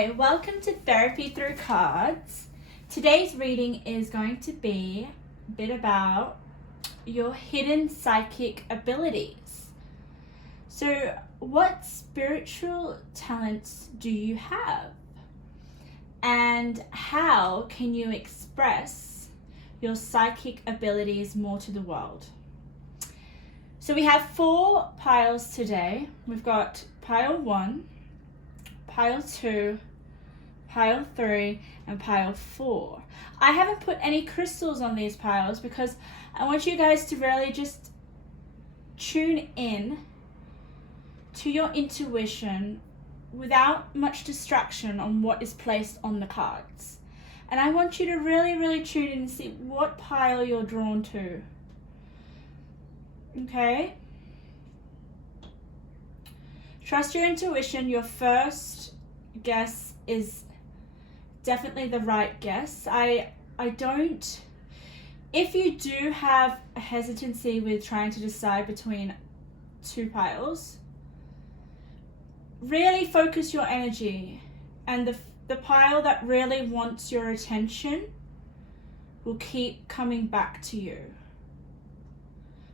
Hi, welcome to Therapy Through Cards. Today's reading is going to be a bit about your hidden psychic abilities. So, what spiritual talents do you have? And how can you express your psychic abilities more to the world? So we have 4 piles today. We've got pile 1, pile 2, pile 3, and pile 4. I haven't put any crystals on these piles because I want you guys to really just tune in to your intuition without much distraction on what is placed on the cards. And I want you to really tune in and see what pile you're drawn to. Okay? Trust your intuition. Your first guess is definitely the right guess. I don't, if you do have a hesitancy with trying to decide between 2 piles, really focus your energy, and the pile that really wants your attention will keep coming back to you.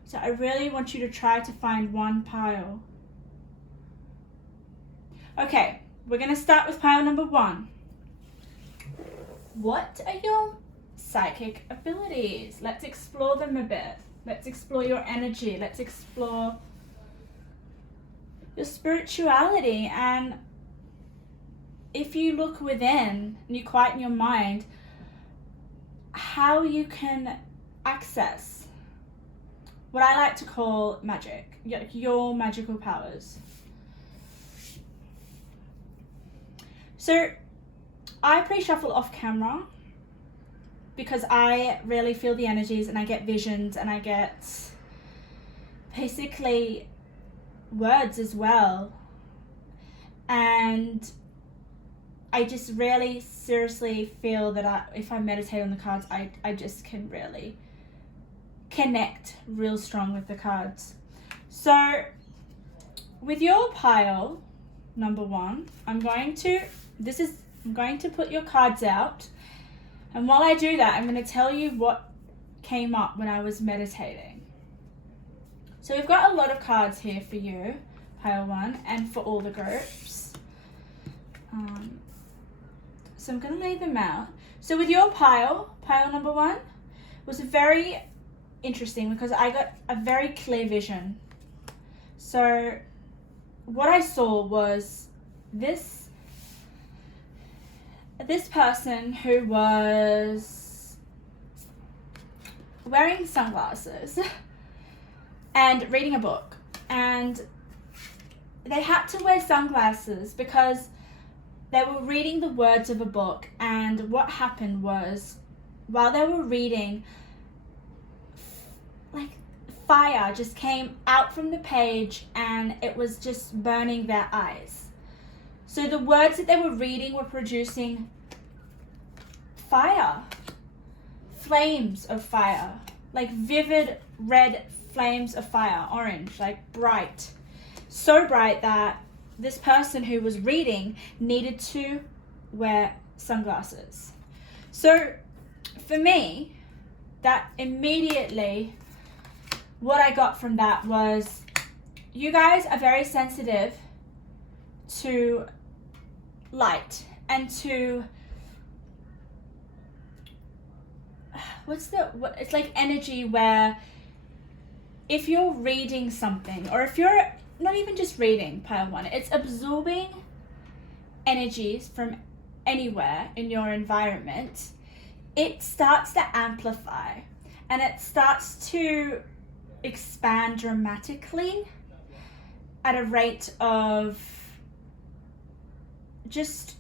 So I really want you to try to find one pile. Okay, we're going to start with pile number 1. What are your psychic abilities? Let's explore them a bit. Let's explore your energy. Let's explore your spirituality. And if you look within and you quieten your mind, how you can access what I like to call magic, your magical powers. So I pre-shuffle off camera because I really feel the energies and I get visions and I get basically words as well. And I just really seriously feel that if I meditate on the cards, I just can really connect real strong with the cards. So with your pile number 1, I'm going to put your cards out, and while I do that, I'm going to tell you what came up when I was meditating. So we've got a lot of cards here for you, pile 1, and for all the groups. So I'm going to lay them out. So with your pile number 1 was very interesting because I got a very clear vision. So what I saw was this person who was wearing sunglasses and reading a book, and they had to wear sunglasses because they were reading the words of a book. And what happened was, while they were reading, like fire just came out from the page and it was just burning their eyes. So the words that they were reading were producing fire, flames of fire, like vivid red flames of fire, orange, like bright. So bright that this person who was reading needed to wear sunglasses. So for me, that immediately, what I got from that was, you guys are very sensitive to light and to it's like energy, where if you're reading something, or if you're not even just reading pile 1, it's absorbing energies from anywhere in your environment, it starts to amplify and it starts to expand dramatically at a rate of just,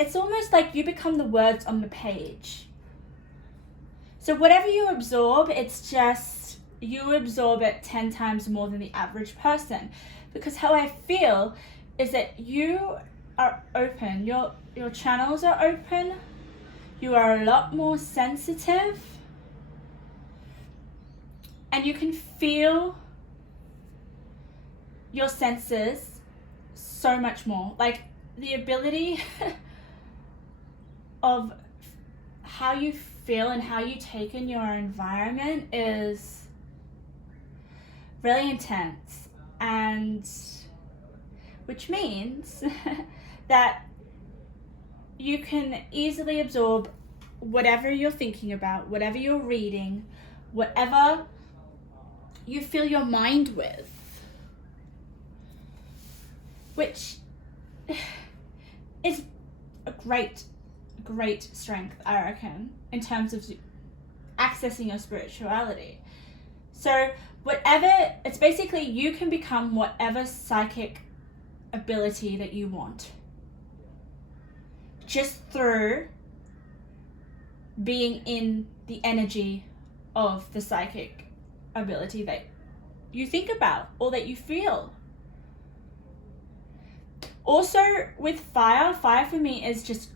it's almost like you become the words on the page. So whatever you absorb, it's just, you absorb it 10 times more than the average person. Because how I feel is that you are open, your channels are open, you are a lot more sensitive, and you can feel your senses so much more. Like the ability of how you feel and how you take in your environment is really intense, and which means that you can easily absorb whatever you're thinking about, whatever you're reading, whatever you fill your mind with, which is a great strength, I reckon, in terms of accessing your spirituality. So it's basically you can become whatever psychic ability that you want just through being in the energy of the psychic ability that you think about or that you feel. Also with fire for me is just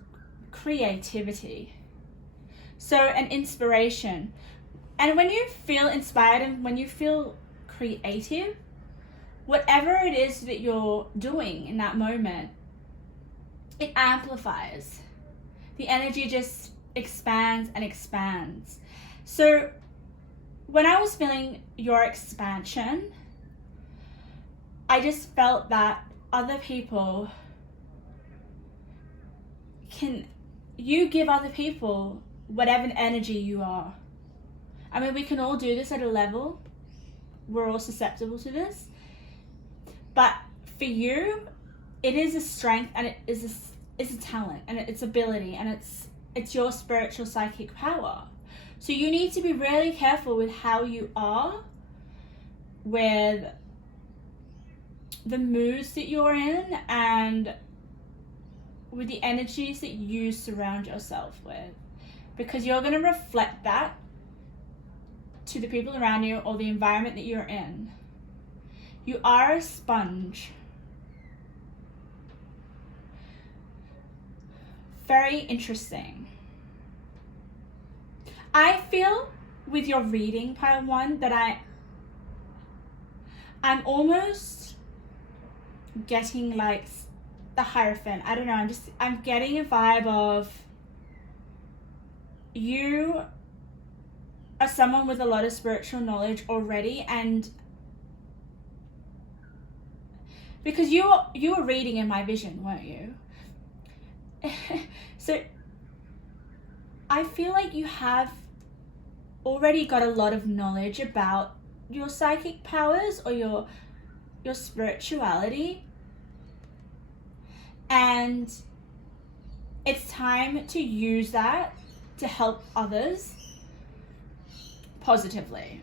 creativity. So an inspiration. And when you feel inspired and when you feel creative, whatever it is that you're doing in that moment, it amplifies. The energy just expands and expands. So when I was feeling your expansion, I just felt that other people you give other people whatever energy you are. I mean, we can all do this at a level. We're all susceptible to this. But for you, it is a strength, and it is a talent, and it's ability, and it's your spiritual psychic power. So you need to be really careful with how you are, with the moods that you're in, and with the energies that you surround yourself with, because you're going to reflect that to the people around you or the environment that you're in. You are a sponge. Very interesting. I feel with your reading, pile 1, that I'm almost getting like the Hierophant. I don't know, I'm getting a vibe of you are someone with a lot of spiritual knowledge already, and because you were reading in my vision, weren't you? So I feel like you have already got a lot of knowledge about your psychic powers or your spirituality, and it's time to use that to help others positively.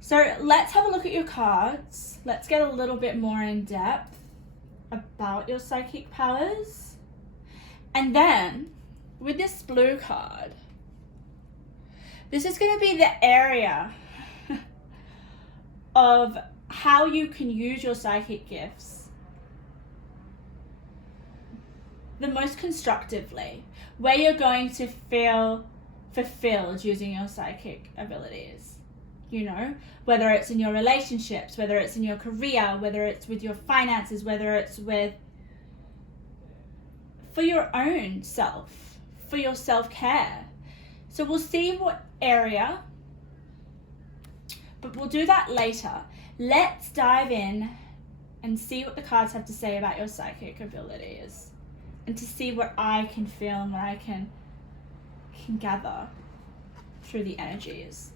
So let's have a look at your cards. Let's get a little bit more in depth about your psychic powers. And then with this blue card, this is going to be the area of how you can use your psychic gifts the most constructively, where you're going to feel fulfilled using your psychic abilities. You know, whether it's in your relationships, whether it's in your career, whether it's with your finances, whether it's for your own self, for your self-care. So we'll see what area, but we'll do that later. Let's dive in and see what the cards have to say about your psychic abilities, and to see what I can feel and what I can gather through the energies.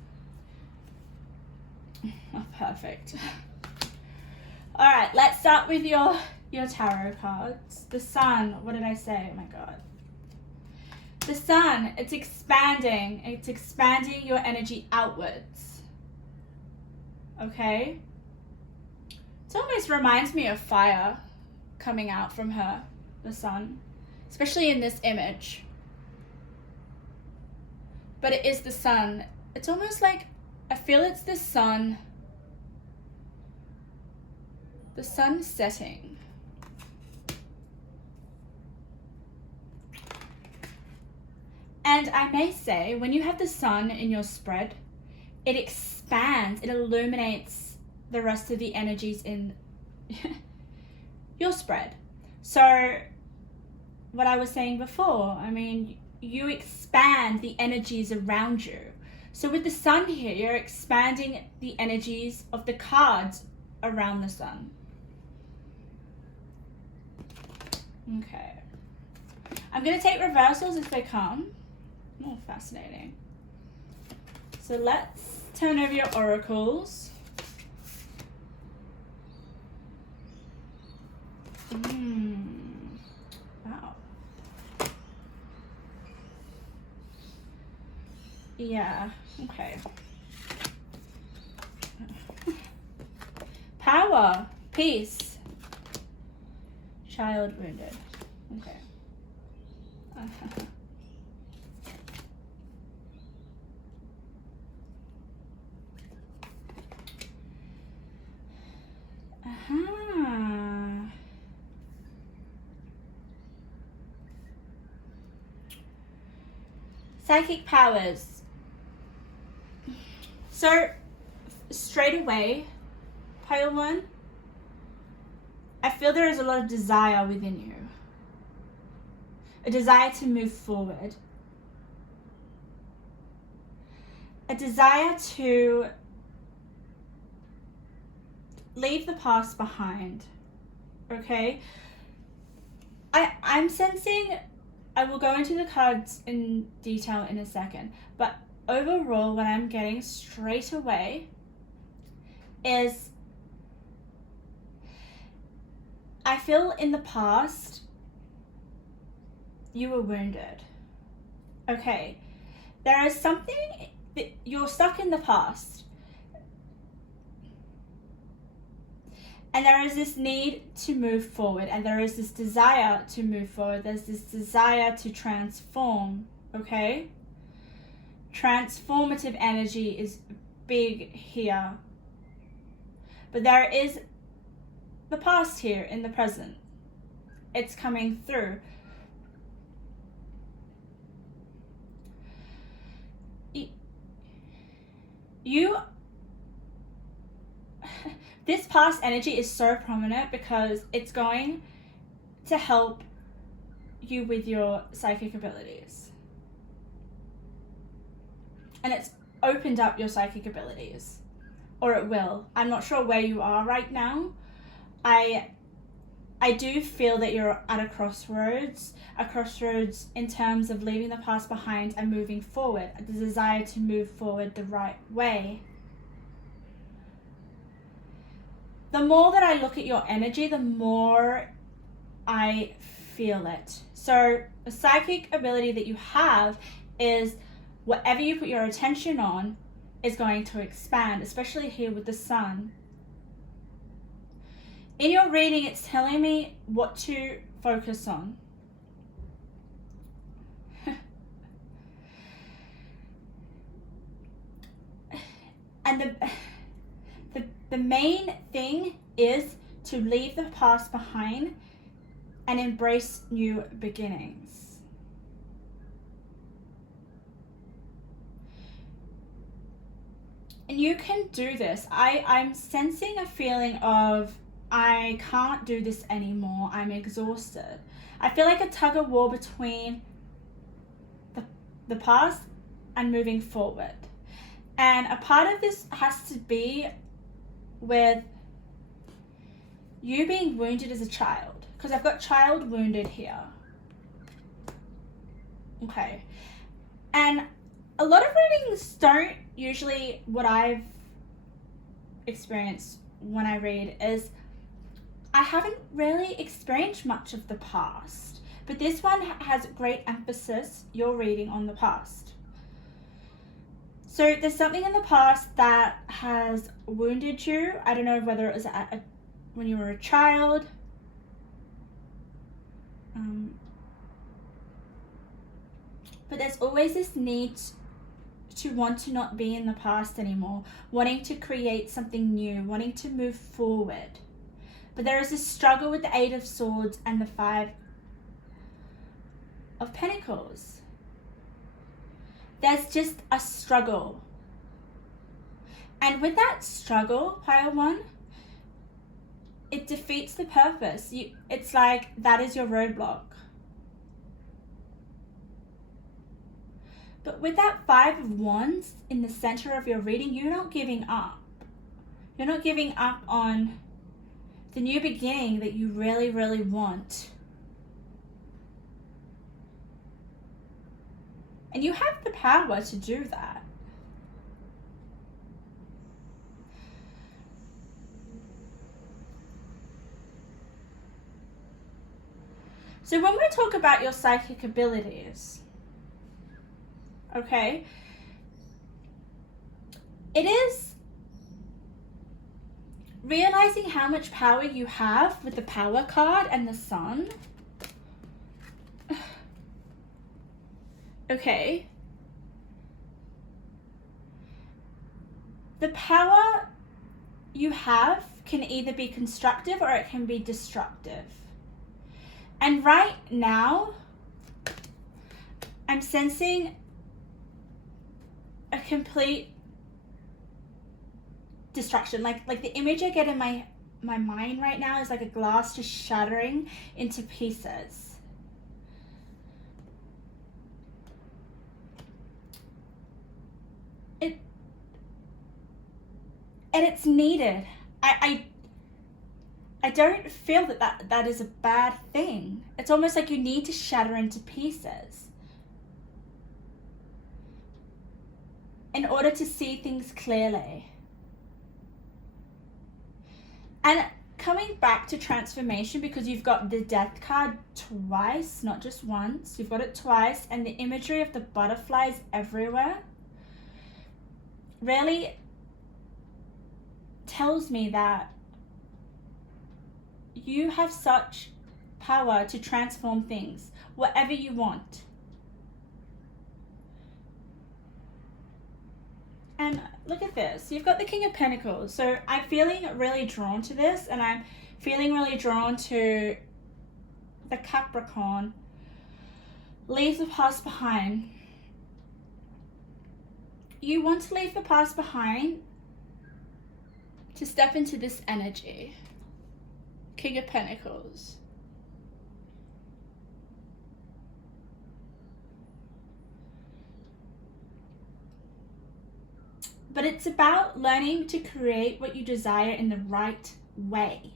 Oh, perfect. All right, let's start with your tarot cards. The Sun, what did I say? Oh my God. The Sun, it's expanding. It's expanding your energy outwards. Okay? It almost reminds me of fire coming out from her, the Sun, especially in this image. But it is the Sun. It's almost like, I feel it's the sun setting. And I may say, when you have the sun in your spread, it expands, it illuminates the rest of the energies in you'll spread. So what I was saying before, I mean, you expand the energies around you. So with the sun here, you're expanding the energies of the cards around the sun. Okay. I'm going to take reversals as they come. Oh, fascinating. So let's turn over your oracles. Wow. Yeah, okay. Power, peace, child wounded. Okay. Psychic powers. So, straight away, pile one, I feel there is a lot of desire within you. A desire to move forward. A desire to leave the past behind. Okay? I'm sensing, I will go into the cards in detail in a second, but overall what I'm getting straight away is I feel in the past you were wounded. Okay, there is something that you're stuck in the past, and there is this need to move forward, and there is this desire to move forward. There's this desire to transform. Okay, transformative energy is big here, but there is the past here in the present. It's coming through. This past energy is so prominent because it's going to help you with your psychic abilities. And it's opened up your psychic abilities. Or it will. I'm not sure where you are right now. I do feel that you're at a crossroads in terms of leaving the past behind and moving forward, the desire to move forward the right way. The more that I look at your energy, the more I feel it. So the psychic ability that you have is whatever you put your attention on is going to expand, especially here with the sun. In your reading, it's telling me what to focus on. And the main thing is to leave the past behind and embrace new beginnings. And you can do this. I'm sensing a feeling of, I can't do this anymore. I'm exhausted. I feel like a tug of war between the past and moving forward. And a part of this has to be with you being wounded as a child. Because I've got child wounded here. Okay. And a lot of readings don't usually, what I've experienced when I read is, I haven't really experienced much of the past, but this one has great emphasis, you're reading on the past. So there's something in the past that has wounded you. I don't know whether it was when you were a child. But there's always this need to want to not be in the past anymore, wanting to create something new, wanting to move forward. But there is this struggle with the Eight of Swords and the Five of Pentacles. There's just a struggle. And with that struggle, pile one, it defeats the purpose. It's like that is your roadblock. But with that Five of Wands in the center of your reading, you're not giving up. You're not giving up on the new beginning that you really, really want. And you have the power to do that. So when we talk about your psychic abilities, okay, it is realizing how much power you have with the Power card and the Sun. Okay. The power you have can either be constructive or it can be destructive. And right now, I'm sensing a complete destruction. Like the image I get in my mind right now is like a glass just shattering into pieces. And it's needed. I don't feel that is a bad thing. It's almost like you need to shatter into pieces in order to see things clearly. And coming back to transformation, because you've got the Death card twice, not just once, you've got it twice, and the imagery of the butterflies everywhere really tells me that you have such power to transform things, whatever you want. And look at this, you've got the King of Pentacles. So I'm feeling really drawn to this, and I'm feeling really drawn to the Capricorn. Leave the past behind. You want to leave the past behind to step into this energy. King of Pentacles. But it's about learning to create what you desire in the right way.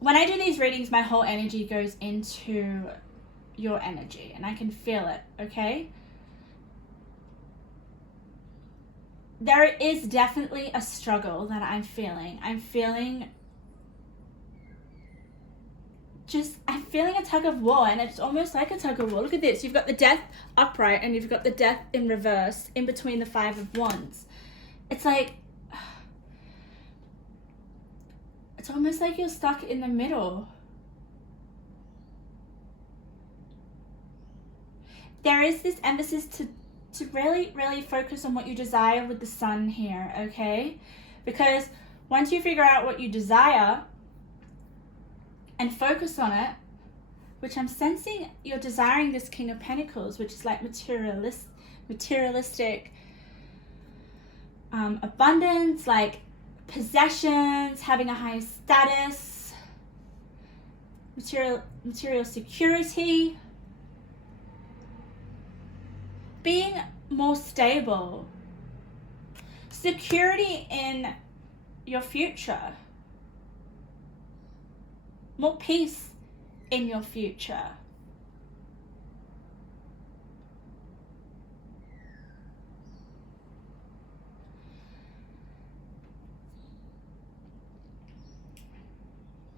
When I do these readings, my whole energy goes into your energy, and I can feel it, okay? There is definitely a struggle that I'm feeling. I'm feeling a tug of war, and it's almost like a tug of war. Look at this. You've got the Death upright, and you've got the Death in reverse in between the Five of Wands. It's like, it's almost like you're stuck in the middle. There is this emphasis to really, really focus on what you desire with the Sun here, okay? Because once you figure out what you desire and focus on it, which I'm sensing you're desiring this King of Pentacles, which is like materialistic abundance, like possessions, having a high status, material security, being more stable, security in your future, more peace in your future.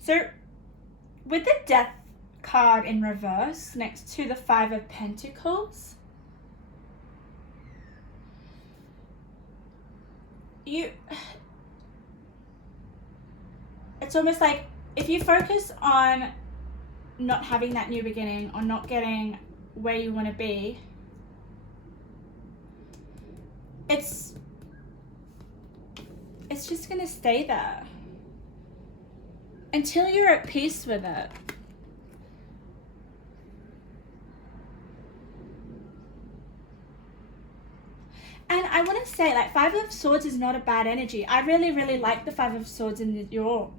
So with the Death card in reverse next to the Five of Pentacles, it's almost like if you focus on not having that new beginning or not getting where you want to be, it's just going to stay there until you're at peace with it. And I want to say, like, Five of Swords is not a bad energy. I really, really like the Five of Swords in your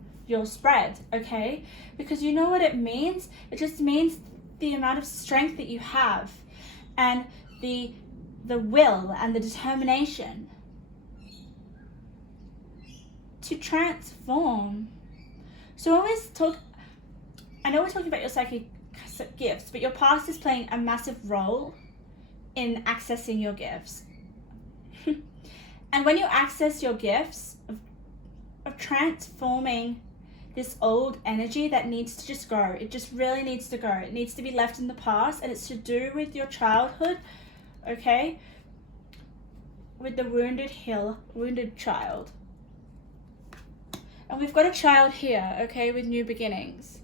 spread, okay? Because you know what it means? It just means the amount of strength that you have and the will and the determination to transform. So always I know we're talking about your psychic gifts, but your past is playing a massive role in accessing your gifts. And when you access your gifts of transforming this old energy that needs to just go, it just really needs to go. It needs to be left in the past, and it's to do with your childhood, okay? With the wounded child. And we've got a child here, okay, with new beginnings.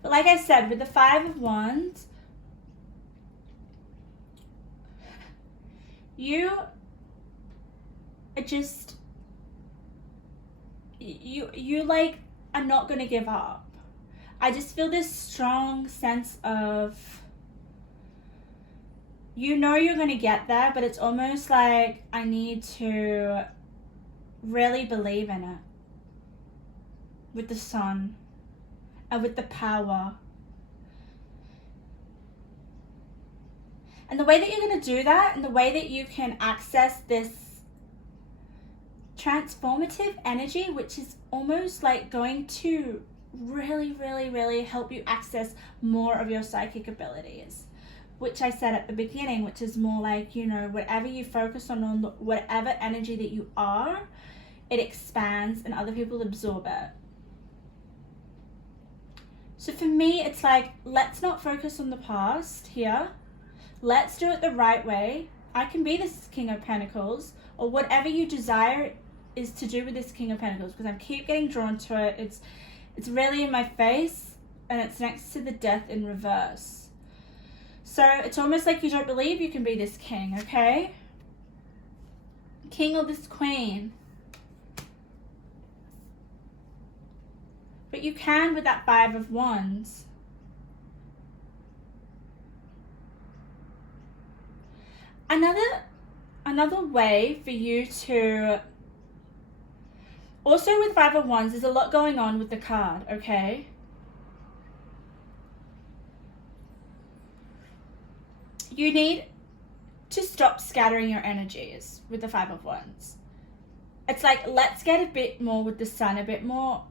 But like I said, with the Five of Wands, you are just, you like are not going to give up. I just feel this strong sense of, you know you're going to get there, but it's almost like I need to really believe in it. With the Sun and with the power. And the way that you're going to do that, and the way that you can access this transformative energy, which is almost like going to really, really, really help you access more of your psychic abilities, which I said at the beginning, which is more like, you know, whatever you focus on whatever energy that you are, it expands and other people absorb it. So for me, it's like, let's not focus on the past here. Let's do it the right way. I can be this King of Pentacles, or whatever you desire is to do with this King of Pentacles, because I keep getting drawn to it. It's really in my face, and it's next to the Death in reverse. So it's almost like you don't believe you can be this king, okay? King or this queen. But you can with that Five of Wands. Another way for you to, also with Five of Wands, there's a lot going on with the card, okay? You need to stop scattering your energies with the Five of Wands. It's like, let's get a bit more with the Sun, a bit more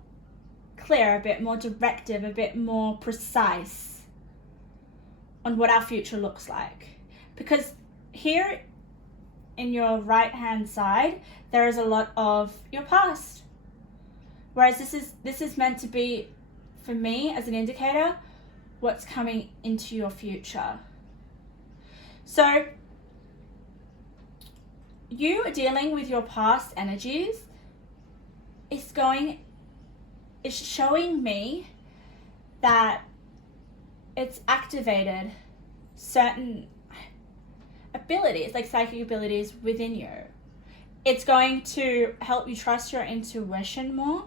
clear, a bit more directive, a bit more precise on what our future looks like. Because here in your right hand side, there is a lot of your past. Whereas this is meant to be, for me as an indicator, what's coming into your future. So you dealing with your past energies is showing me that it's activated certain abilities, like psychic abilities within you. It's going to help you trust your intuition more.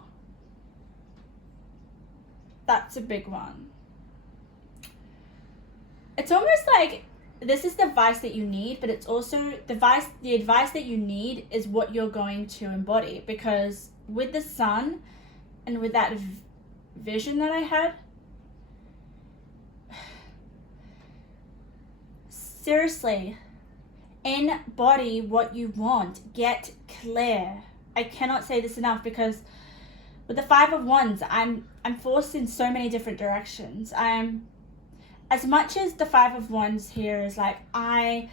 That's a big one. It's almost like this is the advice that you need, but it's also the advice that you need is what you're going to embody. Because with the Sun and with that vision that I had, seriously, embody what you want. Get clear. I cannot say this enough, because with the Five of Wands, I'm forced in so many different directions. As much as the Five of Wands here is like, I'm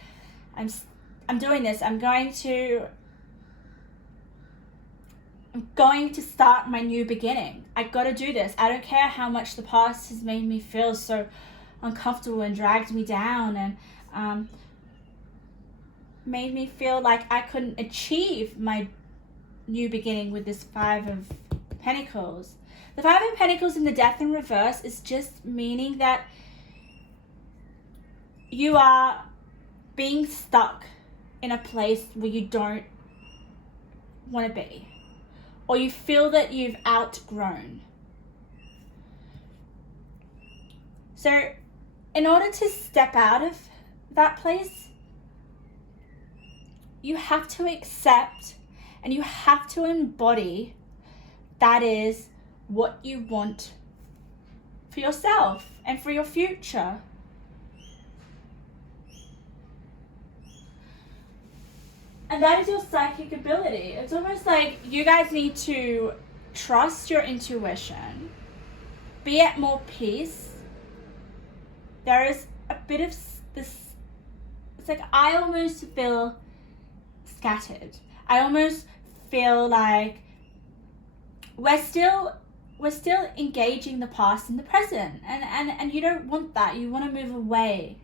doing this, I'm going to start my new beginning. I gotta do this. I don't care how much the past has made me feel so uncomfortable and dragged me down and made me feel like I couldn't achieve my new beginning with this Five of Pentacles. The Five of Pentacles in the Death in reverse is just meaning that you are being stuck in a place where you don't want to be, or you feel that you've outgrown. So in order to step out of that place, you have to accept and you have to embody that is what you want for yourself and for your future. And that is your psychic ability. It's almost like you guys need to trust your intuition, be at more peace. There is a bit of this, it's like I almost feel scattered. I almost feel like we're still engaging the past and the present, and you don't want that. You want to move away.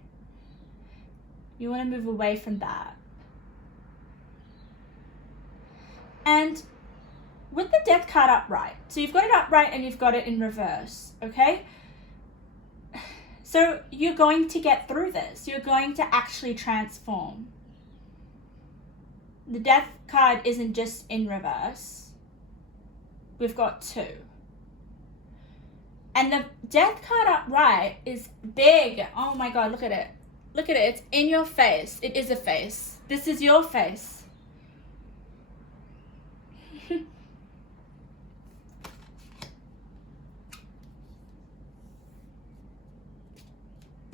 You want to move away from that. And with the Death card upright, so you've got it upright and you've got it in reverse, okay? So you're going to get through this. You're going to actually transform. The Death card isn't just in reverse. We've got two. And the Death card upright is big. Oh my God, look at it. Look at it. It's in your face. It is a face. This is your face.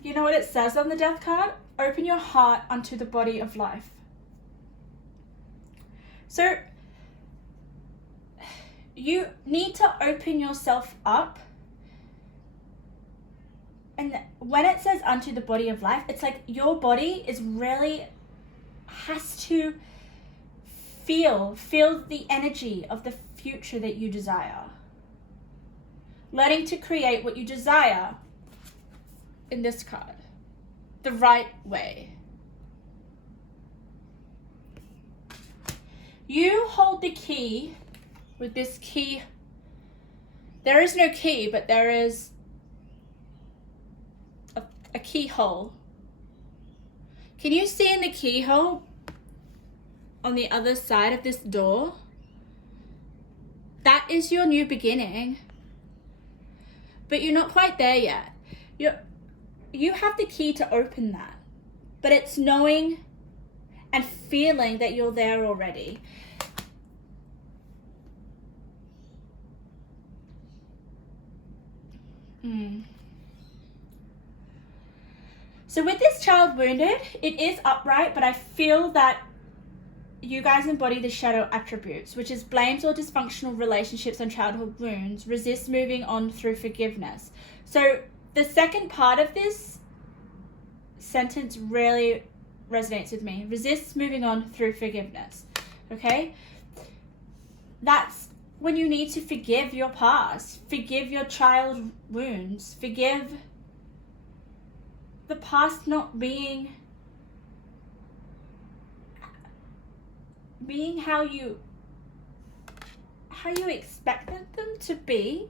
You know what it says on the Death card? Open your heart unto the body of life. So you need to open yourself up. And when it says unto the body of life, it's like your body is really has to feel the energy of the future that you desire. Learning to create what you desire in this card the right way. You hold the key with this key. There is no key, but there is a keyhole. Can you see in the keyhole on the other side of this door? That is your new beginning. But you're not quite there yet. You have the key to open that. But it's knowing and feeling that you're there already. So with this child wounded, it is upright, but I feel that you guys embody the shadow attributes, which is blames or dysfunctional relationships on childhood wounds, resist moving on through forgiveness. So the second part of this sentence really resonates with me. Resist moving on through forgiveness. Okay? That's when you need to forgive your past, forgive your child wounds, forgive the past not being how you expected them to be,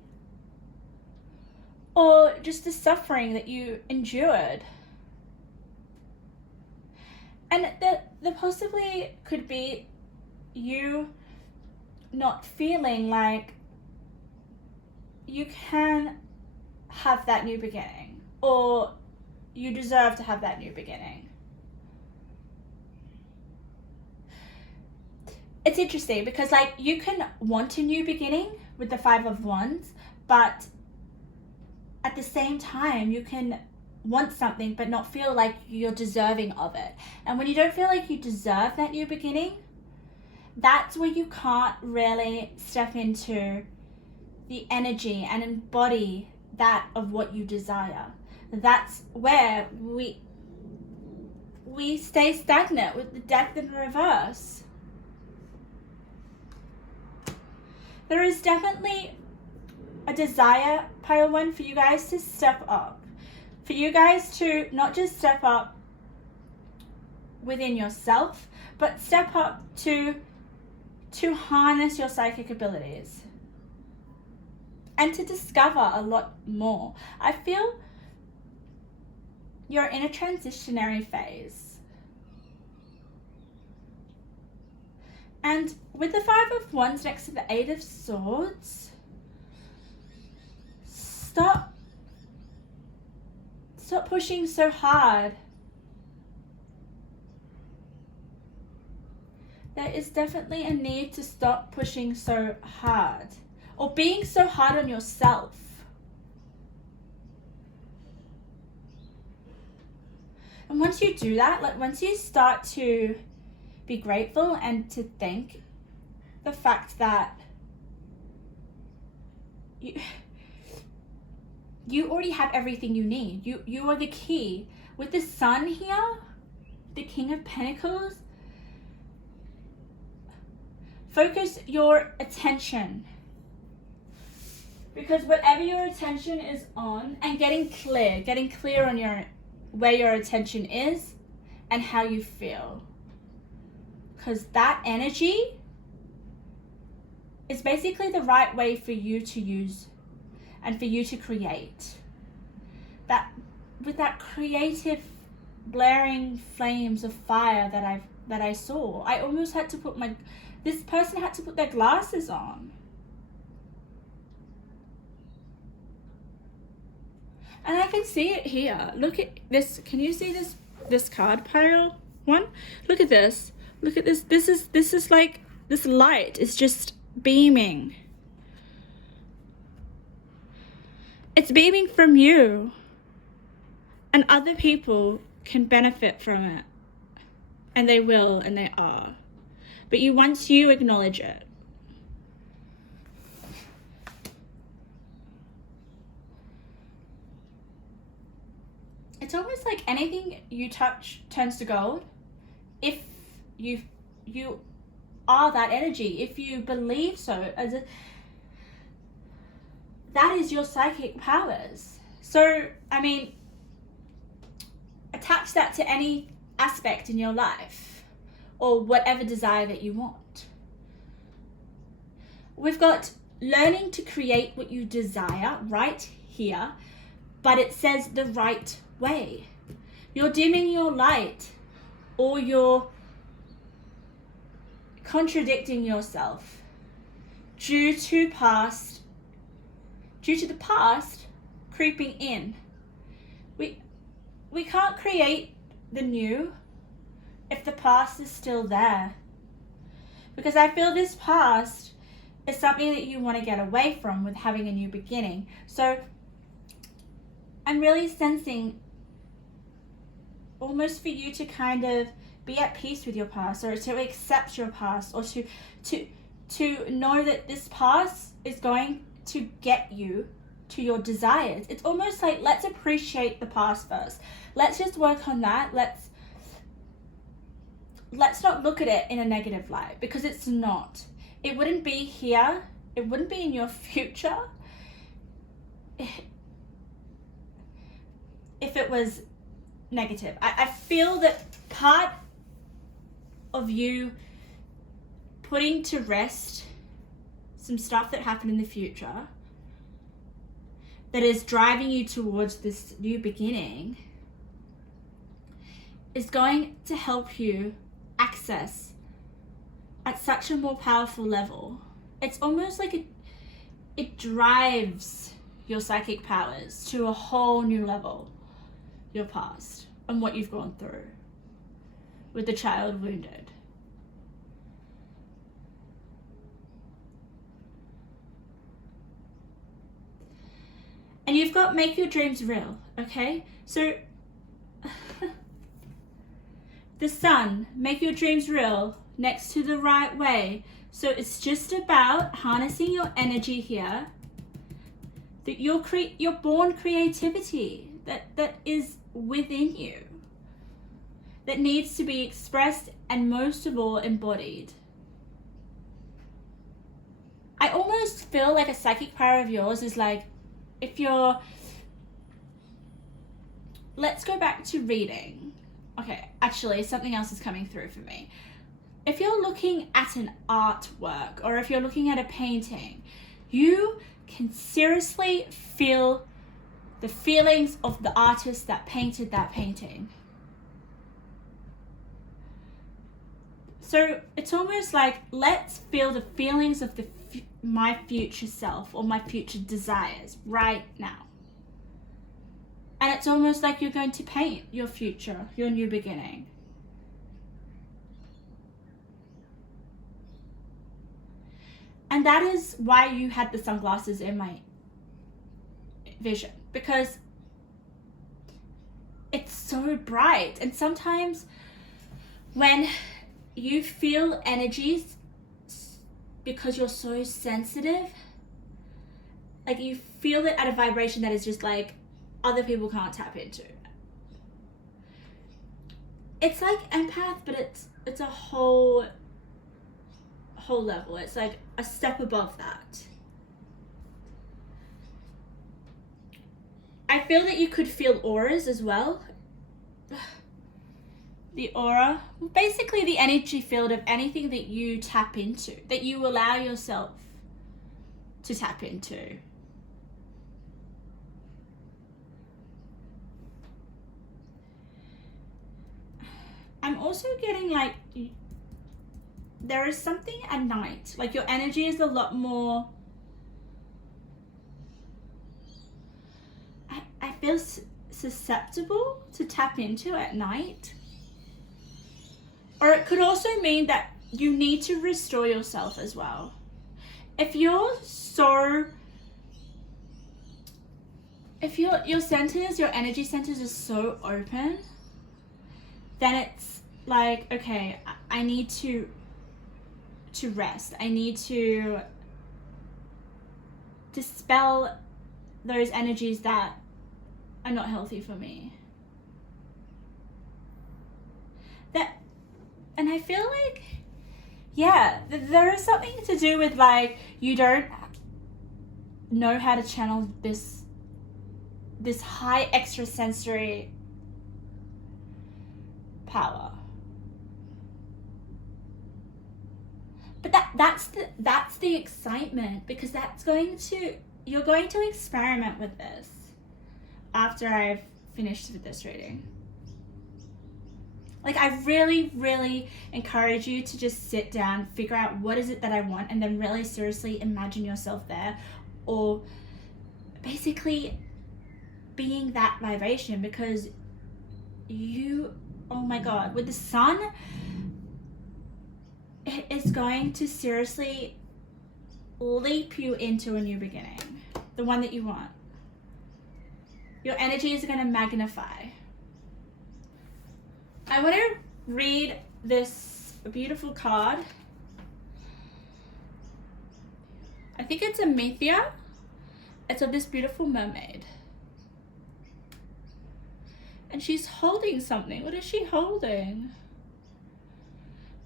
or just the suffering that you endured. And there possibly could be you not feeling like you can have that new beginning, or you deserve to have that new beginning. It's interesting because like you can want a new beginning with the 5 of Wands, but at the same time you can want something but not feel like you're deserving of it. And when you don't feel like you deserve that new beginning, that's where you can't really step into the energy and embody that of what you desire. That's where we stay stagnant with the Death in reverse. There is definitely a desire, Pile 1, for you guys to step up. For you guys to not just step up within yourself, but step up to harness your psychic abilities and to discover a lot more. I feel you're in a transitionary phase. And with the 5 of Wands next to the 8 of Swords, stop stop pushing so hard. There is definitely a need to stop pushing so hard or being so hard on yourself. And once you do that, like once you start to be grateful and to thank the fact that you already have everything you need. You are the key. With the Sun here, the King of Pentacles, focus your attention. Because whatever your attention is on, and getting clear on where your attention is and how you feel. Because that energy is basically the right way for you to use and for you to create. That with that creative blaring flames of fire that I saw, I almost had to put this person had to put their glasses on. And I can see it here. Look at this. Can you see this card pile one? Look at this. Look at this. This is like this light is just beaming. It's beaming from you. And other people can benefit from it. And they will, and they are. But once you acknowledge it. It's almost like anything you touch turns to gold. If you are that energy, if you believe so, that is your psychic powers. So, I mean, attach that to any aspect in your life or whatever desire that you want. We've got learning to create what you desire right here, but it says the right way. You're dimming your light, or you're contradicting yourself due to the past creeping in. We can't create the new if the past is still there, because I feel this past is something that you want to get away from with having a new beginning. So I'm really sensing almost for you to kind of be at peace with your past, or to accept your past, or to know that this past is going to get you to your desires. It's almost like, let's appreciate the past first. Let's just work on that. Let's not look at it in a negative light, because it's not. It wouldn't be here. It wouldn't be in your future if it was negative. I feel that part of you putting to rest some stuff that happened in the future that is driving you towards this new beginning is going to help you access at such a more powerful level. It's almost like it drives your psychic powers to a whole new level, your past and what you've gone through with the child wounded. And you've got make your dreams real, okay? So the Sun, make your dreams real, next to the right way. So it's just about harnessing your energy here, that your born creativity that is within you, that needs to be expressed and most of all embodied. I almost feel like a psychic power of yours is like, if you're, let's go back to reading. Okay, actually something else is coming through for me. If you're looking at an artwork, or if you're looking at a painting, you can seriously feel the feelings of the artist that painted that painting. So it's almost like, let's feel the feelings of my future self, or my future desires right now. And it's almost like you're going to paint your future, your new beginning. And that is why you had the sunglasses in my vision, because it's so bright. And sometimes when you feel energies because you're so sensitive, like you feel it at a vibration that is just like other people can't tap into. It's like empath, but it's a whole level. It's like a step above that. I feel that you could feel auras as well. The aura, basically the energy field of anything that you tap into, that you allow yourself to tap into. I'm also getting like there is something at night, like your energy is a lot more, I feel susceptible to tap into at night. Or it could also mean that you need to restore yourself as well. If your centers, your energy centers are so open, then it's like, okay, I need to rest. I need to dispel those energies that are not healthy for me. And I feel like, yeah, there is something to do with like, you don't know how to channel this high extrasensory power. But that's the excitement, because you're going to experiment with this after I've finished with this reading. Like, I really, really encourage you to just sit down, figure out what is it that I want, and then really seriously imagine yourself there, or basically being that vibration, because oh my God, with the sun, it is going to seriously leap you into a new beginning, the one that you want. Your energy is going to magnify. I want to read this beautiful card. I think it's a Methea. It's of this beautiful mermaid. And she's holding something. What is she holding?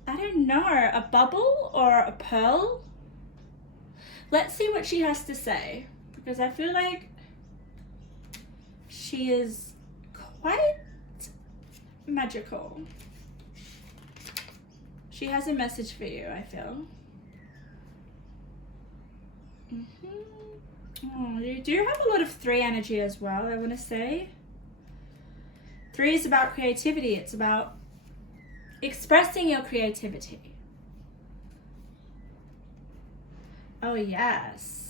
I don't know. A bubble or a pearl? Let's see what she has to say, because I feel like she is quite magical. She has a message for you, I feel. Oh, you do have a lot of 3 energy as well, I want to say. 3 is about creativity. It's about expressing your creativity. Oh, yes.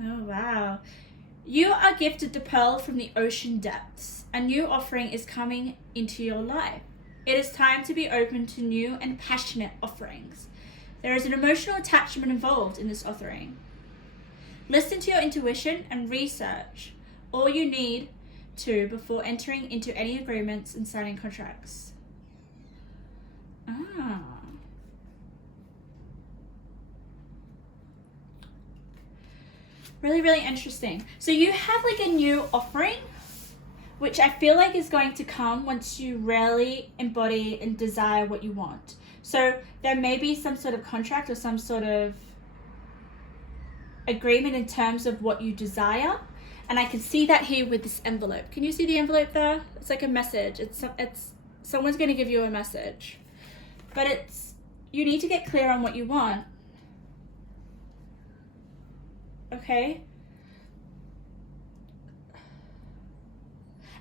Oh, wow. You are gifted the pearl from the ocean depths. A new offering is coming into your life. It is time to be open to new and passionate offerings. There is an emotional attachment involved in this offering. Listen to your intuition and research all you need to before entering into any agreements and signing contracts. Really, really interesting. So you have like a new offering, which I feel like is going to come once you really embody and desire what you want. So there may be some sort of contract or some sort of agreement in terms of what you desire. And I can see that here with this envelope. Can you see the envelope there? It's like a message. It's someone's going to give you a message. But you need to get clear on what you want. Okay?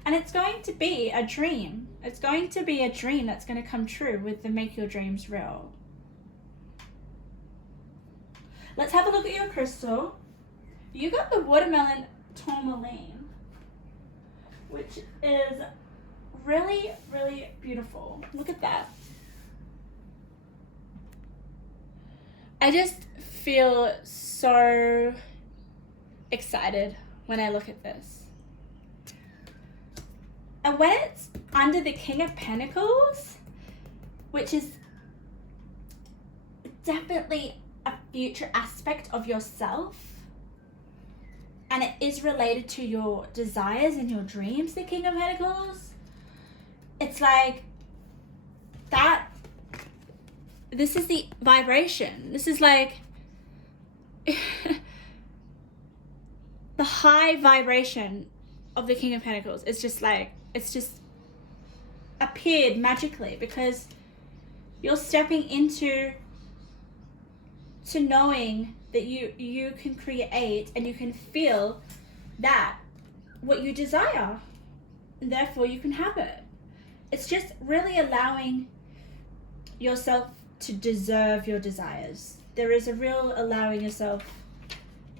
And it's going to be a dream. It's going to be a dream that's going to come true with the Make Your Dreams Real. Let's have a look at your crystal. You got the watermelon tourmaline, which is really, really beautiful. Look at that. I just feel so excited when I look at this. And when it's under the King of Pentacles, which is definitely a future aspect of yourself, and it is related to your desires and your dreams, the King of Pentacles, it's like that. This is the vibration. This is like the high vibration of the King of Pentacles. It's just appeared magically because you're stepping into knowing that you can create and you can feel that what you desire, and therefore you can have it. It's just really allowing yourself to deserve your desires. There is a real allowing yourself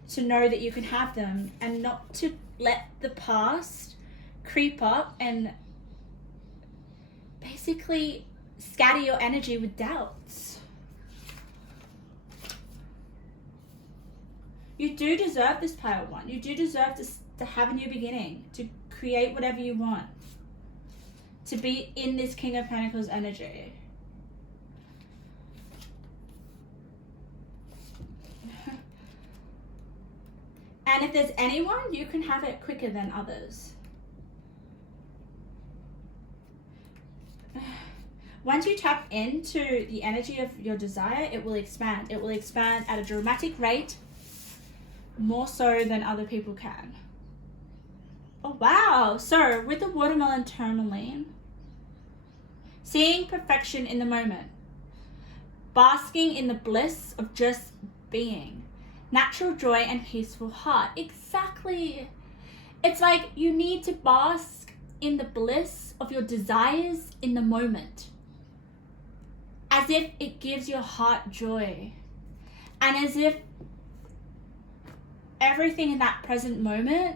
to know that you can have them and not to let the past creep up and basically scatter your energy with doubts. You do deserve this, Pile 1. You do deserve to have a new beginning, to create whatever you want, to be in this King of Pentacles energy. And if there's anyone, you can have it quicker than others. Once you tap into the energy of your desire, it will expand. It will expand at a dramatic rate, more so than other people can. Oh, wow. So, with the watermelon tourmaline, seeing perfection in the moment, basking in the bliss of just being, natural joy and peaceful heart. Exactly. It's like you need to bask in the bliss of your desires in the moment, as if it gives your heart joy, and as if everything in that present moment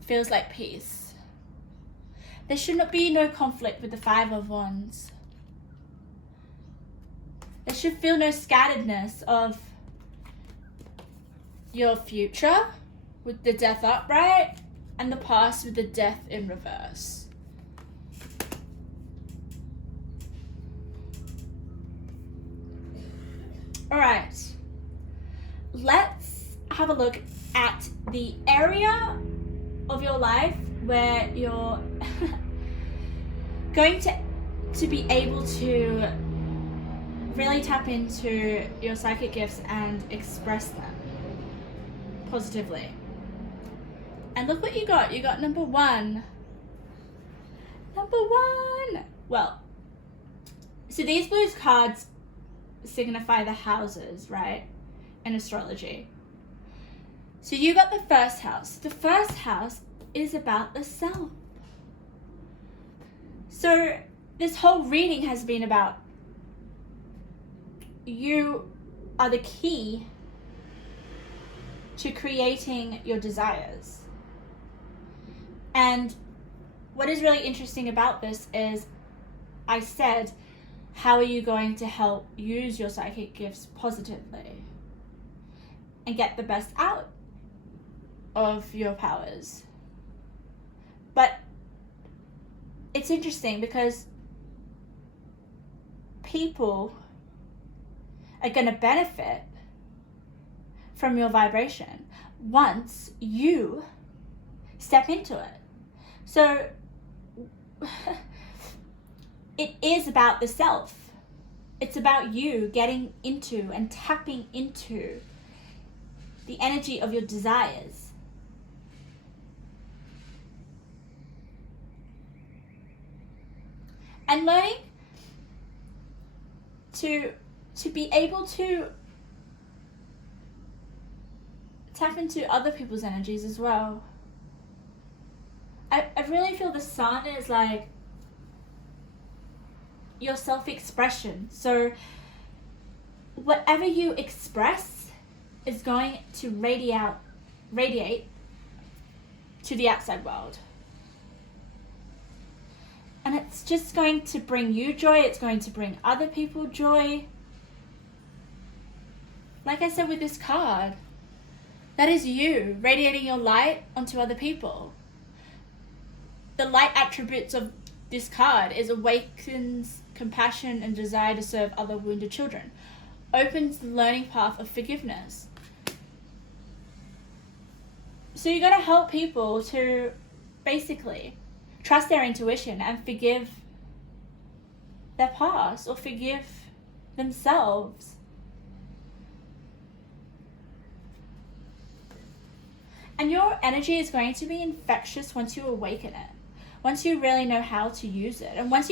feels like peace. There should not be no conflict with the Five of Wands. There should feel no scatteredness of your future with the Death upright and the past with the Death in reverse. All right, let's have a look at the area of your life where you're going to be able to really tap into your psychic gifts and express them positively. And look what you got. You got number 1. Number 1. Well, so these blue cards signify the houses, right? In astrology. So you got the first house. The first house is about the self. So this whole reading has been about you are the key to creating your desires. And what is really interesting about this is I said, how are you going to help use your psychic gifts positively and get the best out of your powers? But it's interesting because people are going to benefit from your vibration once you step into it. So it is about the self. It's about you getting into and tapping into the energy of your desires. And learning to be able to tap into other people's energies as well. I really feel the sun is like your self-expression. So whatever you express is going to radiate to the outside world. And it's just going to bring you joy. It's going to bring other people joy. Like I said with this card, that is you radiating your light onto other people. The light attributes of this card is awakens compassion and desire to serve other wounded children. Opens the learning path of forgiveness. So you got to help people to basically trust their intuition and forgive their past or forgive themselves. And your energy is going to be infectious once you awaken it. Once you really know how to use it. And I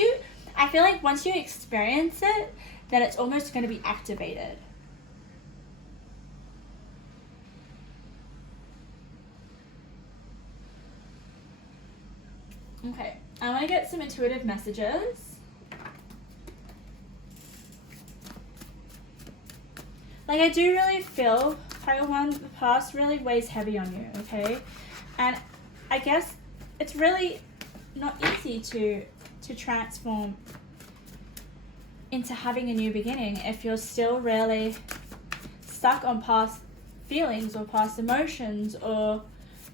feel like once you experience it, then it's almost going to be activated. Okay, I want to get some intuitive messages. Like, I do really feel, Pile 1, the past really weighs heavy on you, okay? And I guess it's really not easy to transform into having a new beginning if you're still really stuck on past feelings or past emotions, or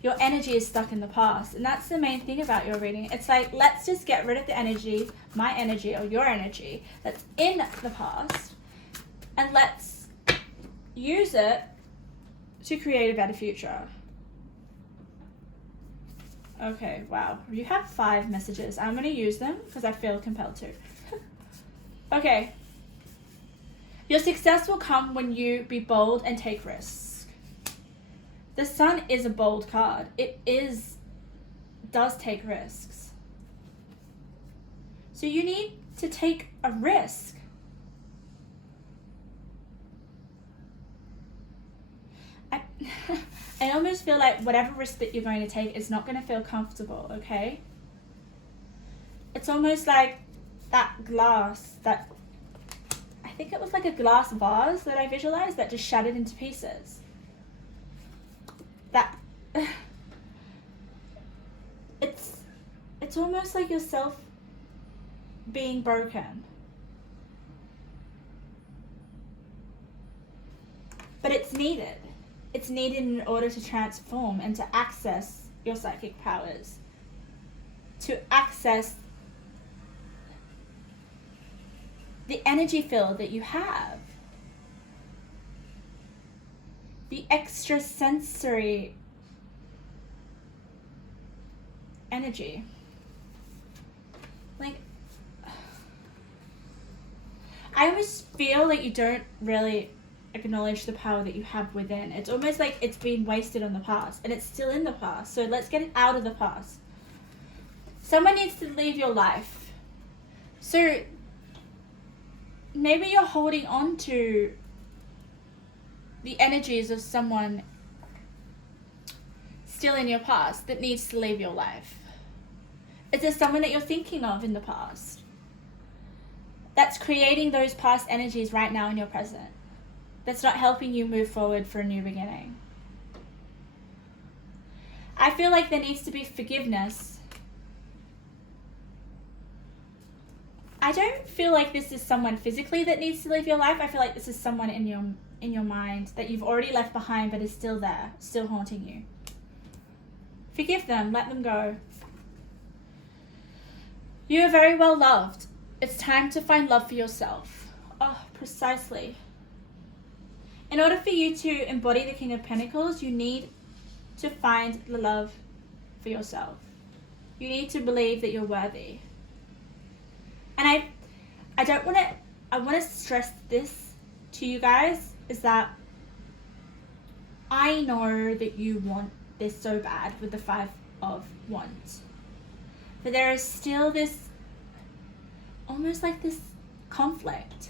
your energy is stuck in the past. And that's the main thing about your reading. It's like, let's just get rid of the energy, my energy or your energy that's in the past, and let's use it to create a better future. Okay, wow. You have 5 messages. I'm going to use them because I feel compelled to. Okay. Your success will come when you be bold and take risks. The Sun is a bold card. It does take risks. So you need to take a risk. I almost feel like whatever risk that you're going to take is not going to feel comfortable, okay? It's almost like that glass, I think it was like a glass vase that I visualized that just shattered into pieces. It's almost like yourself being broken. But it's needed. It's needed in order to transform and to access your psychic powers. To access the energy field that you have. The extrasensory energy. Like, I always feel like you don't really acknowledge the power that you have within. It's almost like it's been wasted on the past, and it's still in the past. So let's get it out of the past. Someone needs to leave your life. So maybe you're holding on to the energies of someone still in your past that needs to leave your life. Is there someone that you're thinking of in the past that's creating those past energies right now in your present? That's not helping you move forward for a new beginning. I feel like there needs to be forgiveness. I don't feel like this is someone physically that needs to leave your life. I feel like this is someone in your mind that you've already left behind but is still there, still haunting you. Forgive them, let them go. You are very well loved. It's time to find love for yourself. Oh, precisely. In order for you to embody the King of Pentacles, you need to find the love for yourself. You need to believe that you're worthy. And I want to stress this to you guys, is that I know that you want this so bad with the 5 of Wands. But there is still this, almost like this conflict.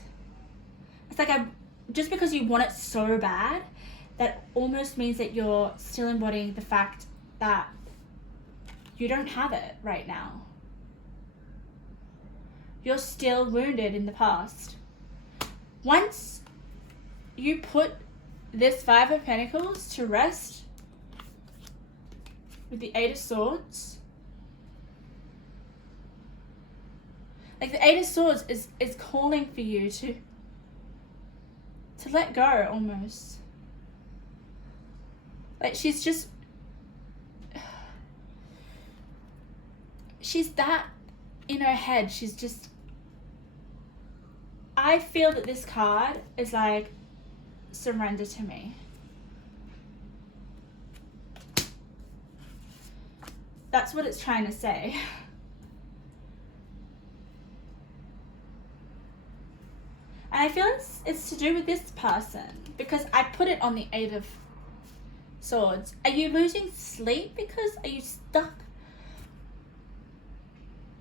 It's like just because you want it so bad, that almost means that you're still embodying the fact that you don't have it right now. You're still wounded in the past. Once you put this Five of Pentacles to rest with the Eight of Swords. Like the Eight of Swords is calling for you to let go almost. Like she's that in her head. She's just, I feel that this card is like, surrender to me. That's what it's trying to say. And I feel it's to do with this person, because I put it on the Eight of Swords. Are you losing sleep because are you stuck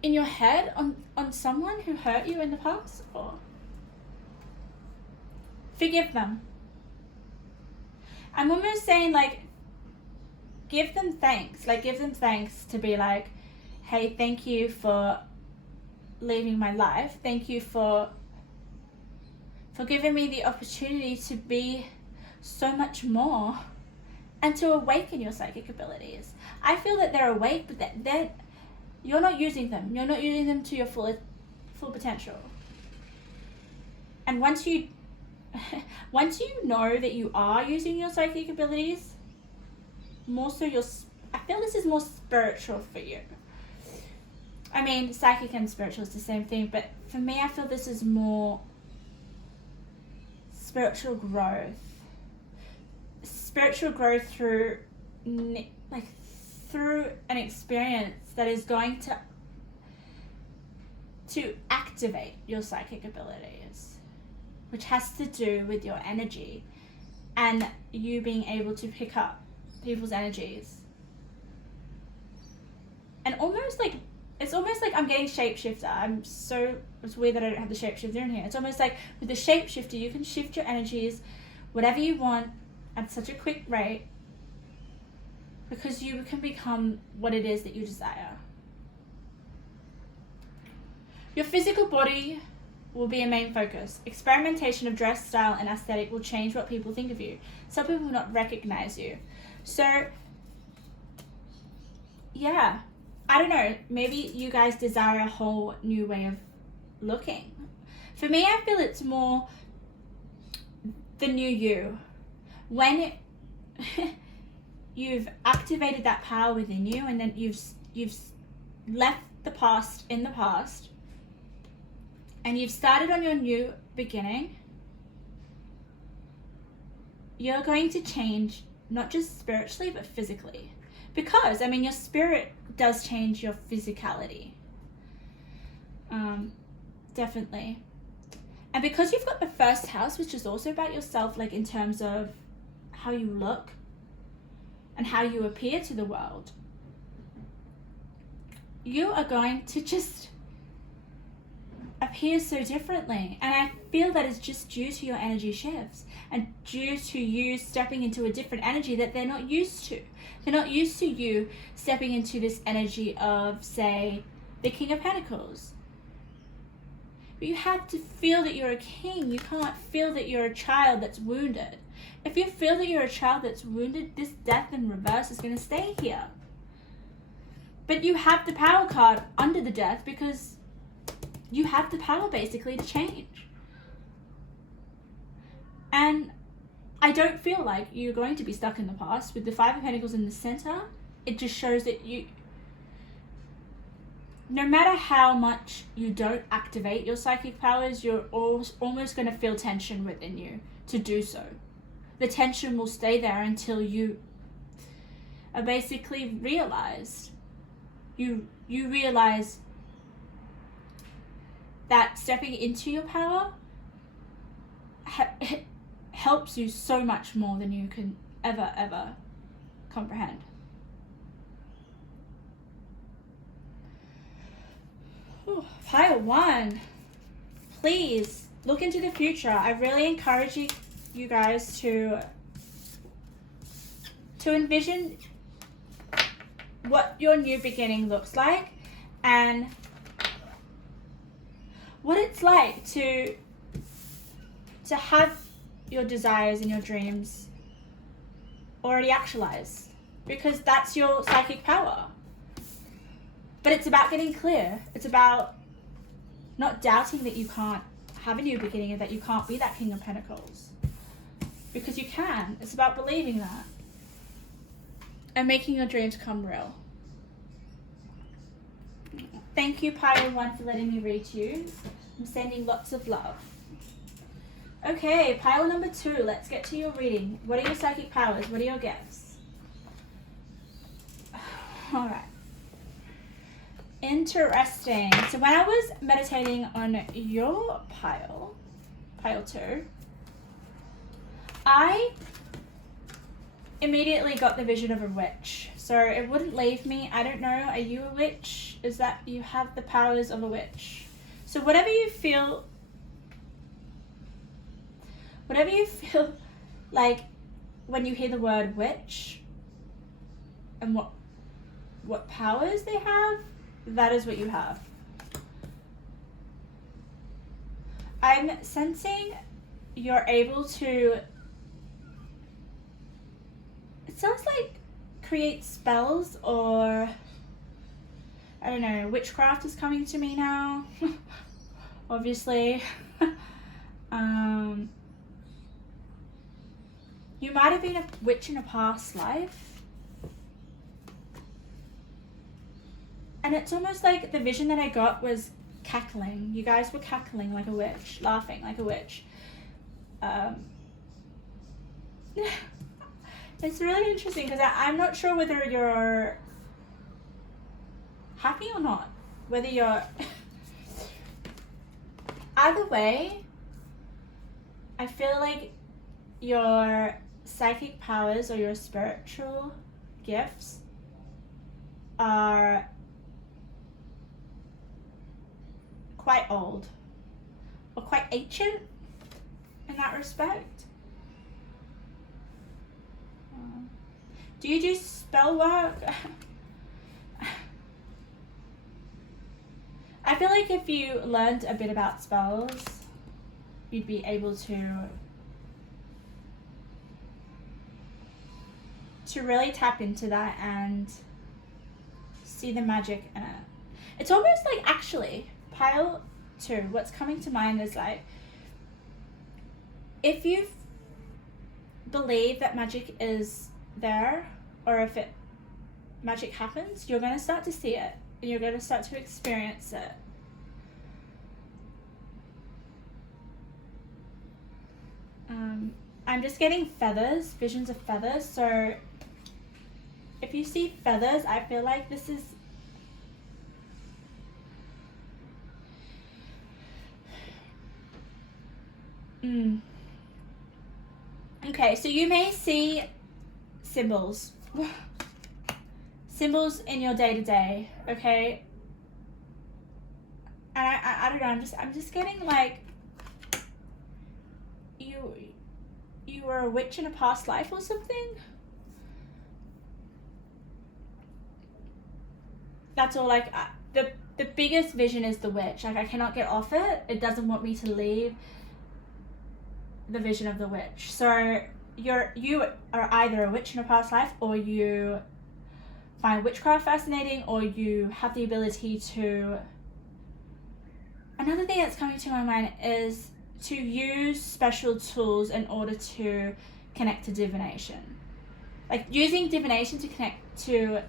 in your head on someone who hurt you in the past? Or forgive them. I'm almost saying, like, give them thanks. Like, give them thanks to be like, hey, thank you for leaving my life. Thank you for giving me the opportunity to be so much more and to awaken your psychic abilities. I feel that they're awake, but that you're not using them. You're not using them to your full potential. And once you know that you are using your psychic abilities, more so I feel this is more spiritual for you. I mean, psychic and spiritual is the same thing, but for me, I feel this is more spiritual growth through an experience that is going to activate your psychic abilities, which has to do with your energy and you being able to pick up people's energies. And it's almost like I'm getting shapeshifter. It's weird that I don't have the shapeshifter in here. It's almost like with the shapeshifter, you can shift your energies whatever you want at such a quick rate, because you can become what it is that you desire. Your physical body will be a main focus. Experimentation of dress, style, and aesthetic will change what people think of you. Some people will not recognize you. So, yeah, I don't know. Maybe you guys desire a whole new way of looking. For me, I feel it's more the new you. When you've activated that power within you, and then you've left the past in the past, and you've started on your new beginning, you're going to change, not just spiritually, but physically. Because, I mean, your spirit does change your physicality. Definitely. And because you've got the first house, which is also about yourself, like in terms of how you look and how you appear to the world, you are going to just appear so differently. And I feel that is just due to your energy shifts and due to you stepping into a different energy that they're not used to. They're not used to you stepping into this energy of, say, the King of Pentacles. But you have to feel that you're a king. You can't feel that you're a child that's wounded. If you feel that you're a child that's wounded, this death in reverse is going to stay here. But you have the power card under the death because you have the power basically to change. And I don't feel like you're going to be stuck in the past. With the Five of Pentacles in the center, it just shows that you, no matter how much you don't activate your psychic powers, you're almost going to feel tension within you to do so. The tension will stay there until you are basically realized. You realize that stepping into your power helps you so much more than you can ever comprehend. Pile 1, please look into the future. I really encourage you guys to envision what your new beginning looks like and what it's like to have your desires and your dreams already actualized, because that's your psychic power. But it's about getting clear. It's about not doubting that you can't have a new beginning and that you can't be that King of Pentacles, because you can. It's about believing that and making your dreams come real. Thank you, Pile 1, for letting me read you. I'm sending lots of love. Okay, pile number 2, let's get to your reading. What are your psychic powers? What are your gifts? All right. Interesting. So when I was meditating on your pile 2, I immediately got the vision of a witch. So it wouldn't leave me. I don't know. Are you a witch? Is that you have the powers of a witch? So whatever you feel like when you hear the word witch and what powers they have, that is what you have. I'm sensing you're able to, it sounds like, create spells, or I don't know, witchcraft is coming to me now. Obviously. You might have been a witch in a past life. And it's almost like the vision that I got was cackling. You guys were cackling like a witch, laughing like a witch. It's really interesting because I'm not sure whether you're happy or not. Whether you're... Either way, I feel like your psychic powers or your spiritual gifts are quite old or quite ancient in that respect. Do you do spell work? I feel like if you learned a bit about spells, you'd be able to really tap into that and see the magic in it. It's almost like, actually, pile 2, what's coming to mind is like, if you believe that magic is there, or if magic happens, you're going to start to see it, and you're going to start to experience it. I'm just getting feathers, visions of feathers, so if you see feathers, I feel like this is okay, so you may see symbols in your day-to-day, okay? And I don't know, I'm just getting like you were a witch in a past life or something. That's all. Like, the biggest vision is the witch. Like, I cannot get off it. It doesn't want me to leave the vision of the witch. So you are either a witch in a past life, or you find witchcraft fascinating, or you have the ability to... Another thing that's coming to my mind is to use special tools in order to connect to divination. Like, using divination to connect to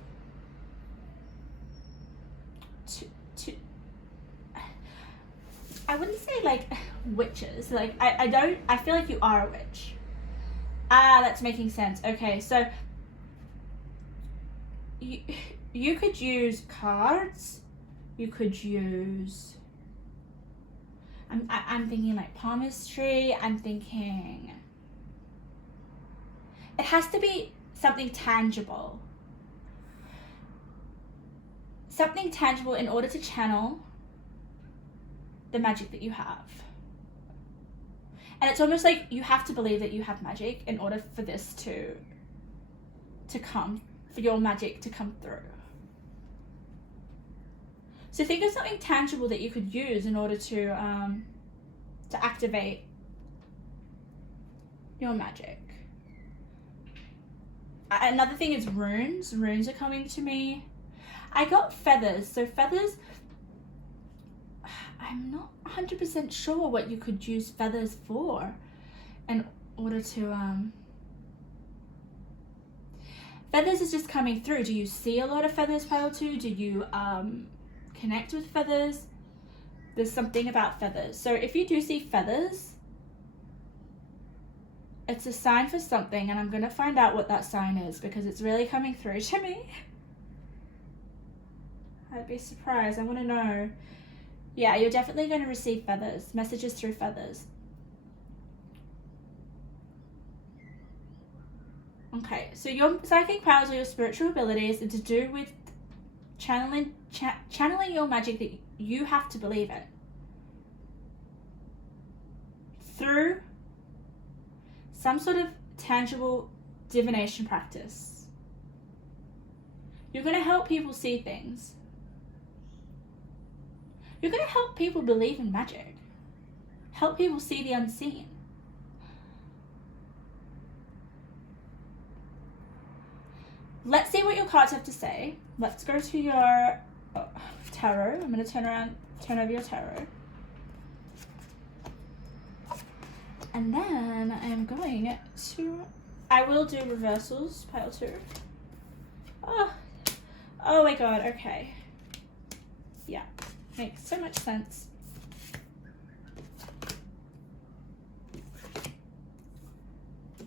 I wouldn't say like witches. Like, I feel like you are a witch. That's making sense. Okay, so you could use cards. You could use... I'm thinking like palmistry. I'm thinking... It has to be something tangible. Something tangible in order to channel the magic that you have. And it's almost like you have to believe that you have magic in order for this to come, for your magic to come through. So think of something tangible that you could use in order to activate your magic. Another thing is runes. Runes are coming to me. I got feathers. So feathers, I'm not 100% sure what you could use feathers for in order to feathers is just coming through. Do you see a lot of feathers, Pile 2? Do you connect with feathers? There's something about feathers. So if you do see feathers, it's a sign for something, and I'm going to find out what that sign is because it's really coming through to me. I'd be surprised. I want to know. Yeah, you're definitely going to receive feathers, messages through feathers. Okay, so your psychic powers or your spiritual abilities are to do with channeling your magic that you have to believe in through some sort of tangible divination practice. You're going to help people see things. You're going to help people believe in magic. Help people see the unseen. Let's see what your cards have to say. Let's go to your tarot. I'm going to turn over your tarot. And then I am going to, I will do reversals, Pile 2. Oh my god, okay. Yeah, makes so much sense.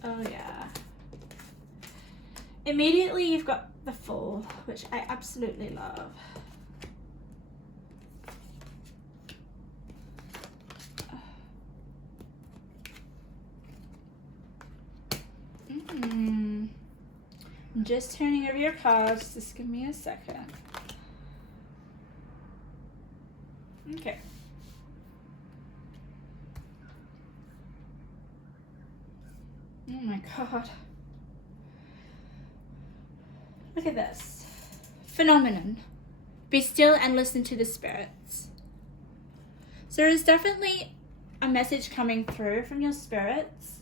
Oh yeah. Immediately you've got the Fool, which I absolutely love. I'm just turning over your cards. Just give me a second. Okay. Oh my god. Look at this. Phenomenon. Be still and listen to the spirits. So there's definitely a message coming through from your spirits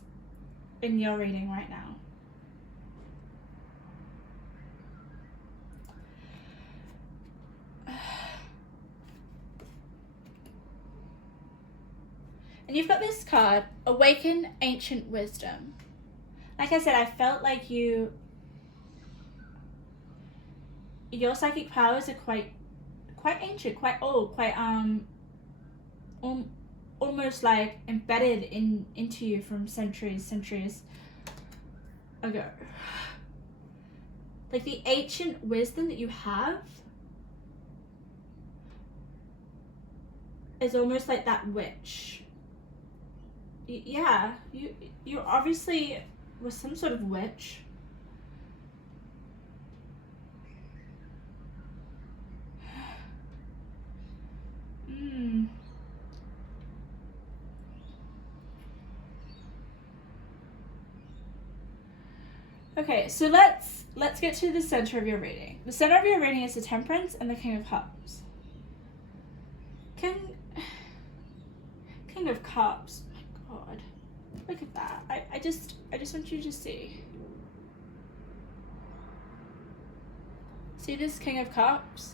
in your reading right now. And you've got this card, Awaken Ancient Wisdom. Like I said, I felt like your psychic powers are quite ancient, quite old, quite almost like embedded into you from centuries ago. Like the ancient wisdom that you have is almost like that witch. Yeah, you obviously was some sort of witch. Okay, so let's get to the center of your reading. The center of your reading is the Temperance and the King of Cups. King of Cups. Oh my god. Look at that. I just want you to see. See this King of Cups?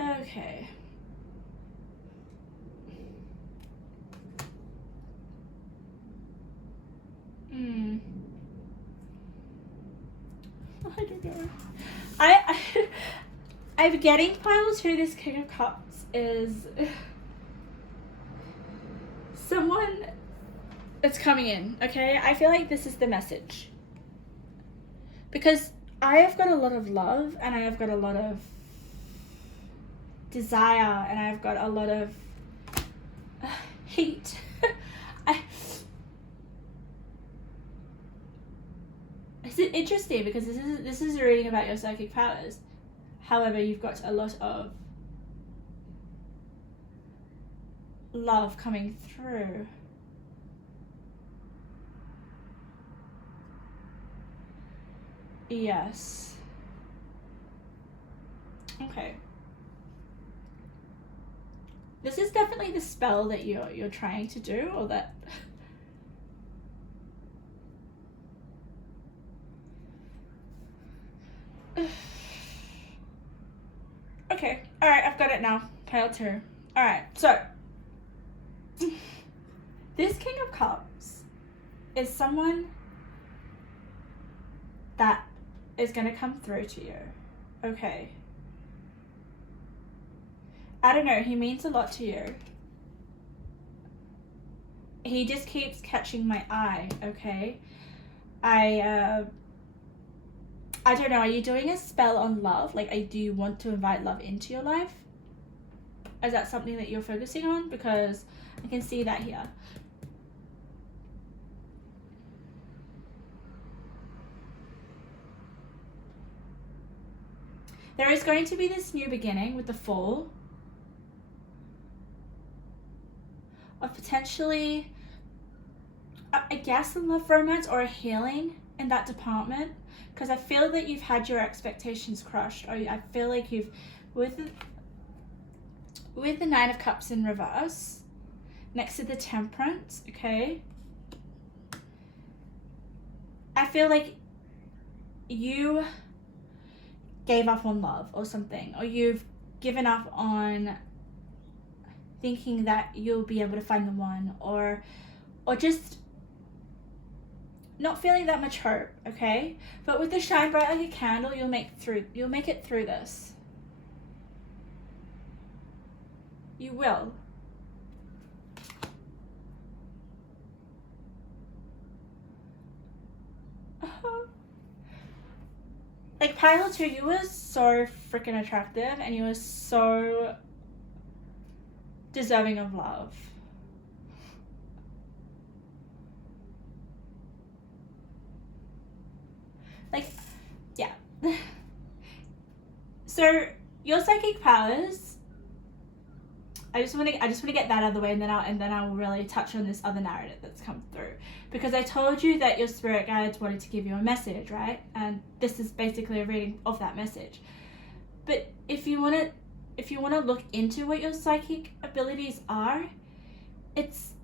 Okay. I don't know. I'm getting Pile 2, this King of Cups is someone that's coming in, okay? I feel like this is the message. Because I have got a lot of love, and I have got a lot of desire, and I've got a lot of heat. It's interesting because this is a reading about your psychic powers. However, you've got a lot of love coming through. Yes. Okay. This is definitely the spell that you're trying to do, or that. Okay, alright, I've got it now. Pile 2. Alright, so this King of Cups is someone that is going to come through to you. Okay. I don't know, he means a lot to you. He just keeps catching my eye, okay? I don't know, are you doing a spell on love? Like, do you want to invite love into your life? Is that something that you're focusing on? Because I can see that here. There is going to be this new beginning with the Fool of potentially, I guess, a love romance or a healing in that department. Because I feel that you've had your expectations crushed. Or I feel like you've, with the Nine of Cups in reverse, next to the Temperance, okay? I feel like you gave up on love or something. Or you've given up on thinking that you'll be able to find the one. Or just not feeling that much hope, okay? But with the shine bright like a candle, you'll make it through this. You will. Like, Pile 2, you were so freaking attractive and you were so deserving of love. Like, yeah. So your psychic powers, I just want to get that out of the way, and then I will really touch on this other narrative that's come through, because I told you that your spirit guides wanted to give you a message, right? And this is basically a reading of that message. But if you want to look into what your psychic abilities are, it's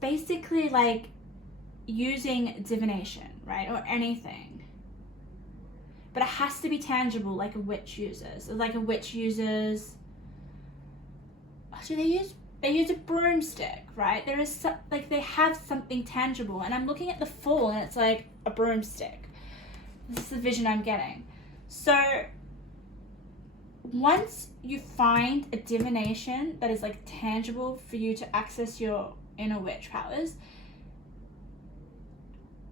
basically like using divination, right? Or anything. But it has to be tangible, like a witch uses. Like a witch uses, they use a broomstick, right? There is they have something tangible. And I'm looking at the Fool and it's like a broomstick. This is the vision I'm getting. So once you find a divination that is like tangible for you to access your inner witch powers,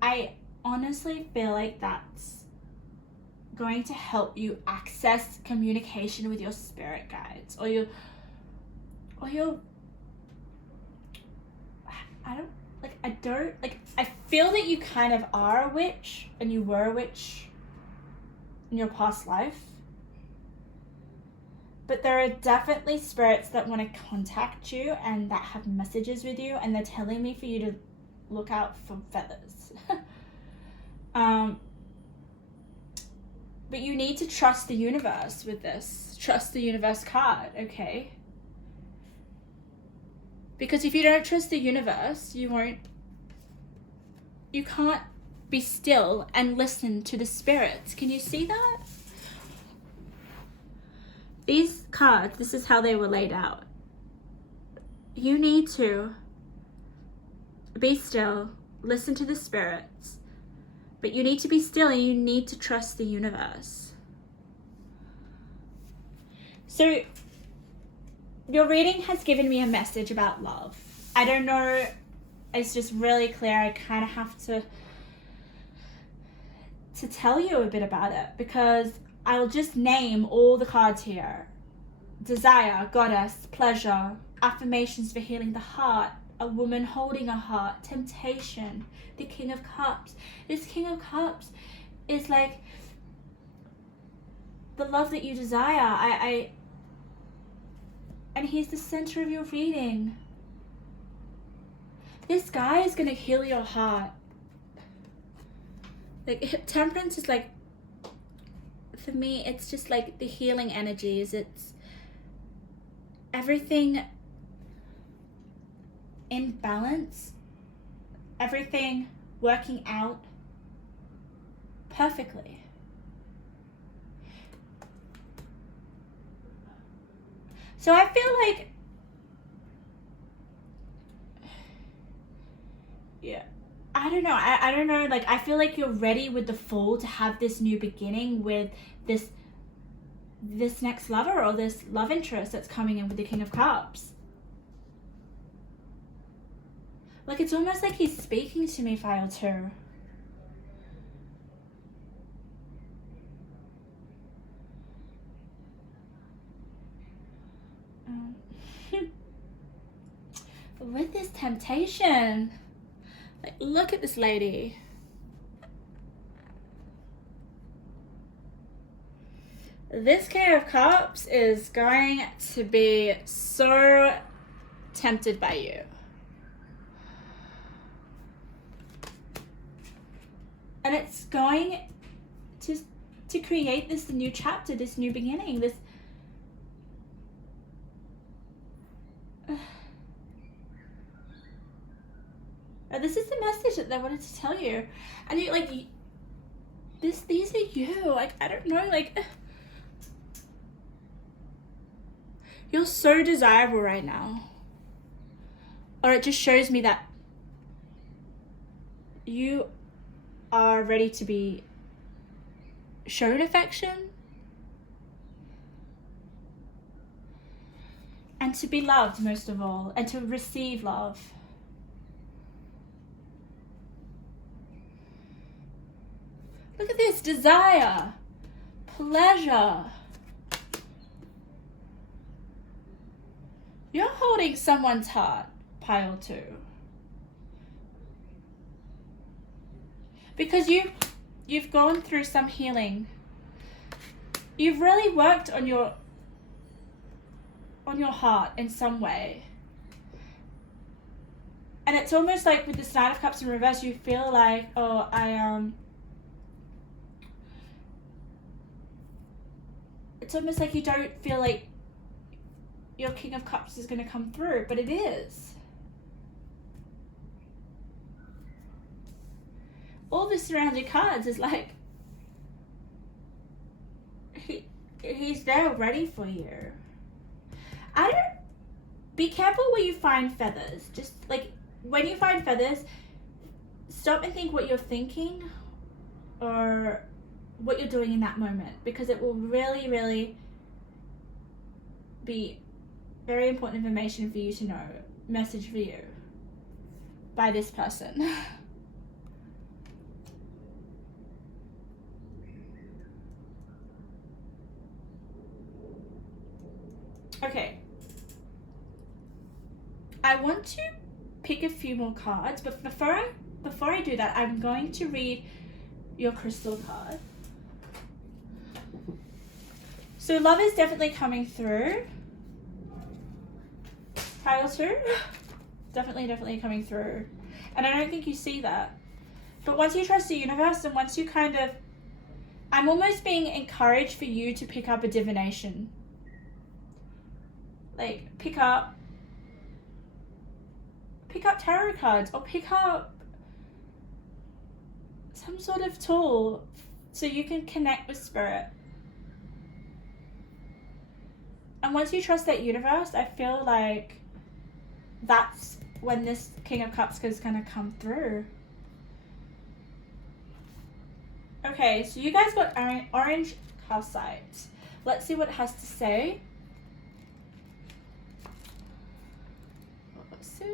I honestly feel like that's going to help you access communication with your spirit guides or your I feel that you kind of are a witch and you were a witch in your past life. But there are definitely spirits that want to contact you and that have messages with you, and they're telling me for you to look out for feathers. But you need to trust the universe with this. Trust the universe card, okay? Because if you don't trust the universe, you can't be still and listen to the spirits. Can you see that? These cards, this is how they were laid out. You need to be still, listen to the spirits, but you need to be still and you need to trust the universe. So, your reading has given me a message about love. I don't know, it's just really clear. I kind of have to tell you a bit about it, because I'll just name all the cards here. Desire, goddess, pleasure, affirmations for healing the heart, a woman holding a heart, temptation, the King of Cups. This King of Cups is like the love that you desire. And he's the center of your reading. This guy is going to heal your heart. Like, Temperance is like for me, it's just like the healing energies. It's everything in balance, everything working out perfectly. So I feel like, yeah, I don't know. I don't know. Like, I feel like you're ready with the Fool to have this new beginning with this next lover or this love interest that's coming in with the King of Cups. Like, it's almost like he's speaking to me, File 2. With this temptation, like, look at this lady. This King of Cups is going to be so tempted by you. And it's going to create this new chapter, this new beginning, this this is the message that they wanted to tell you. And you, like, these are you. Like, I don't know, like, you're so desirable right now. Or it just shows me that you are ready to be shown affection and to be loved, most of all, and to receive love. Look at this desire, pleasure. You're holding someone's heart, Pile 2. Because you've gone through some healing. You've really worked on your heart in some way. And it's almost like with this Knight of Cups in reverse, you feel like, oh, it's almost like you don't feel like your King of Cups is going to come through, but it is. All the surrounding cards is like, he's there ready for you. Be careful where you find feathers. Just like, when you find feathers, stop and think what you're thinking or what you're doing in that moment, because it will really, really be very important information for you to know. Message for you by this person. Okay. I want to pick a few more cards, but before I do that, I'm going to read your crystal card. So love is definitely coming through. Pile 2, definitely coming through. And I don't think you see that. But once you trust the universe, and once you kind of, I'm almost being encouraged for you to pick up a divination. Like, pick up tarot cards, or pick up some sort of tool so you can connect with spirit. And once you trust that universe, I feel like that's when this King of Cups is going to come through. Okay, so you guys got orange calcite. Let's see what it has to say. 6.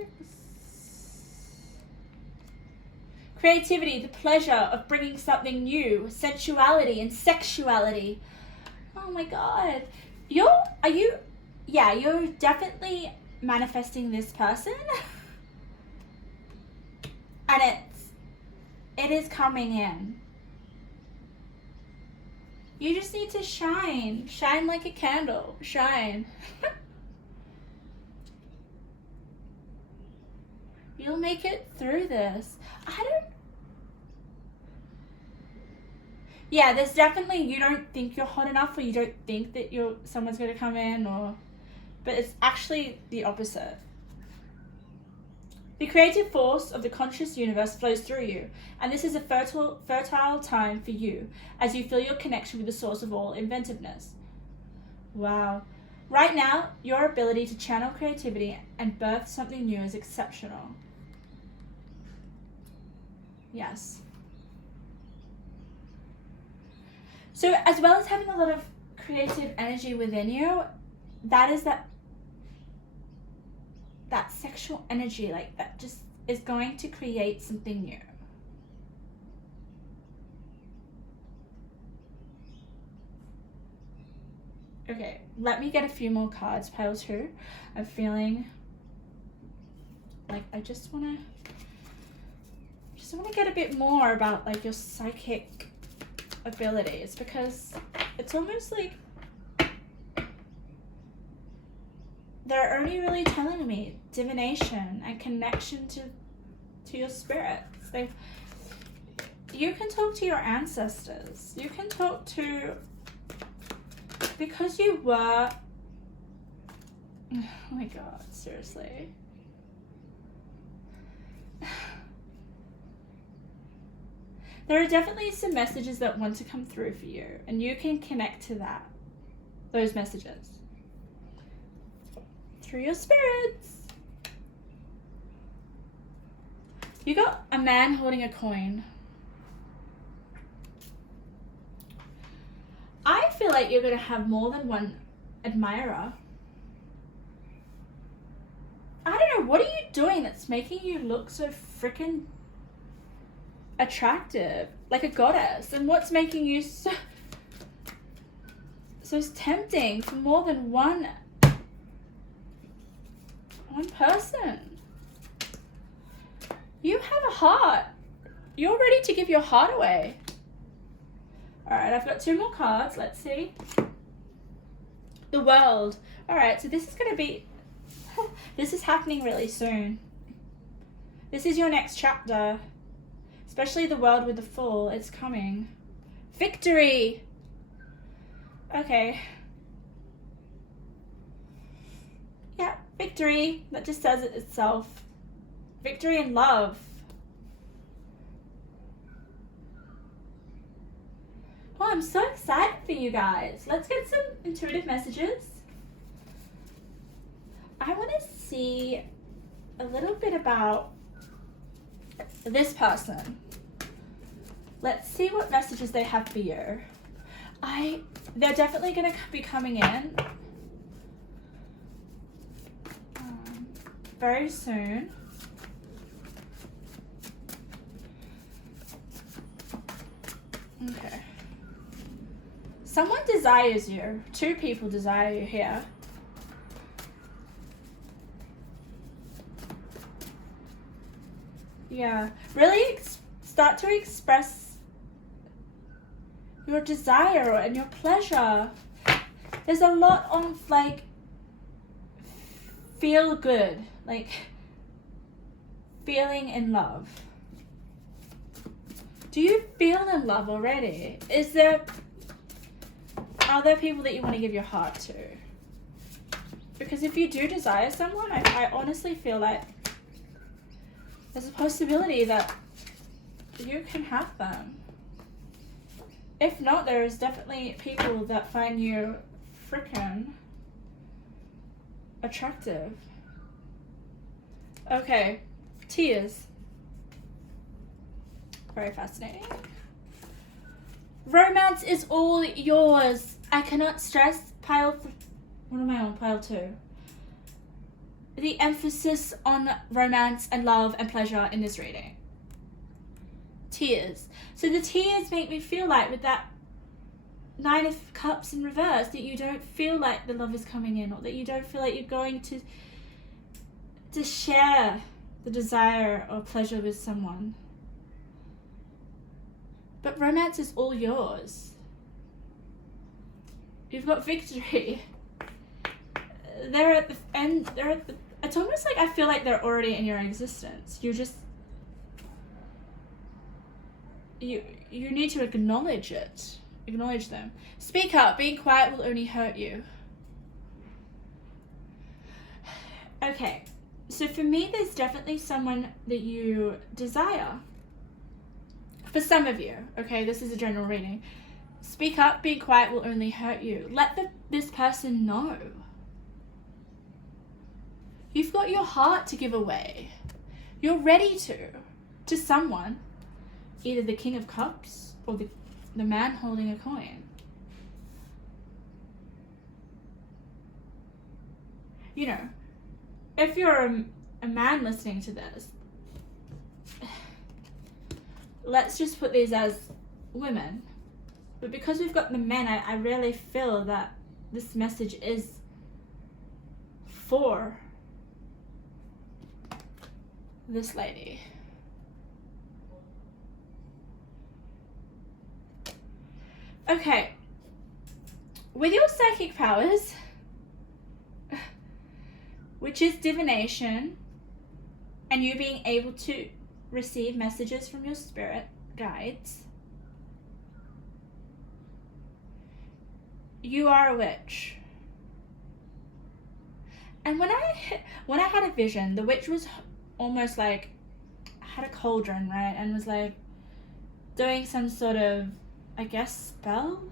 Creativity, the pleasure of bringing something new, sensuality and sexuality. Oh my god. You're definitely manifesting this person. And it is coming in. You just need to shine like a candle, shine. You'll make it through this. Yeah, there's definitely, you don't think you're hot enough, or you don't think that someone's going to come in, but it's actually the opposite. The creative force of the conscious universe flows through you, and this is a fertile time for you as you feel your connection with the source of all inventiveness. Wow. Right now, your ability to channel creativity and birth something new is exceptional. Yes. So as well as having a lot of creative energy within you, that is that sexual energy, like that just is going to create something new. Okay, let me get a few more cards, pile 2. I'm feeling like I just want to get a bit more about like your psychic abilities, because it's almost like they're only really telling me divination and connection to your spirits. You can talk to your ancestors. You can talk to, because you were, oh my god, seriously. There are definitely some messages that want to come through for you, and you can connect to those messages through your spirits. You got a man holding a coin. I feel like you're going to have more than one admirer. I don't know, what are you doing that's making you look so freaking attractive, like a goddess? And what's making you so tempting for more than one person? You have a heart. You're ready to give your heart away. Alright, I've got 2 more cards. Let's see. The World. Alright, so this is going to be... this is happening really soon. This is your next chapter. Especially the World with the Fool. It's coming. Victory! Okay. Yeah, victory. That just says it itself. Victory and love. Oh, I'm so excited for you guys. Let's get some intuitive messages. I want to see a little bit about this person. Let's see what messages they have for you. They're definitely going to be coming in very soon. Okay. Someone desires you. 2 people desire you here. Yeah. Really start to express your desire and your pleasure. There's a lot of like feel good, like feeling in love. Do you feel in love already? Are there people that you want to give your heart to? Because if you do desire someone, I honestly feel like there's a possibility that you can have them. If not, there is definitely people that find you frickin' attractive. Okay, tears. Very fascinating. Romance is all yours. I cannot stress what am I on? Pile 2. The emphasis on romance and love and pleasure in this reading. Tears. So the tears make me feel like with that 9 of Cups in reverse that you don't feel like the love is coming in, or that you don't feel like you're going to share the desire or pleasure with someone. But romance is all yours. You've got victory. They're at the end. It's almost like I feel like they're already in your existence. you need to acknowledge it. Acknowledge them. Speak up. Being quiet will only hurt you. Okay, so for me, there's definitely someone that you desire. For some of you, okay, this is a general reading. Speak up. Being quiet will only hurt you. Let this person know. You've got your heart to give away. You're ready to someone, either the King of Cups or the man holding a coin. You know, if you're a man listening to this, let's just put these as women. But because we've got the men, I really feel that this message is for this lady. Okay, with your psychic powers, which is divination, and you being able to receive messages from your spirit guides, you are a witch. And when I had a vision, the witch was almost like, had a cauldron, right, and was like doing some sort of, I guess, spell.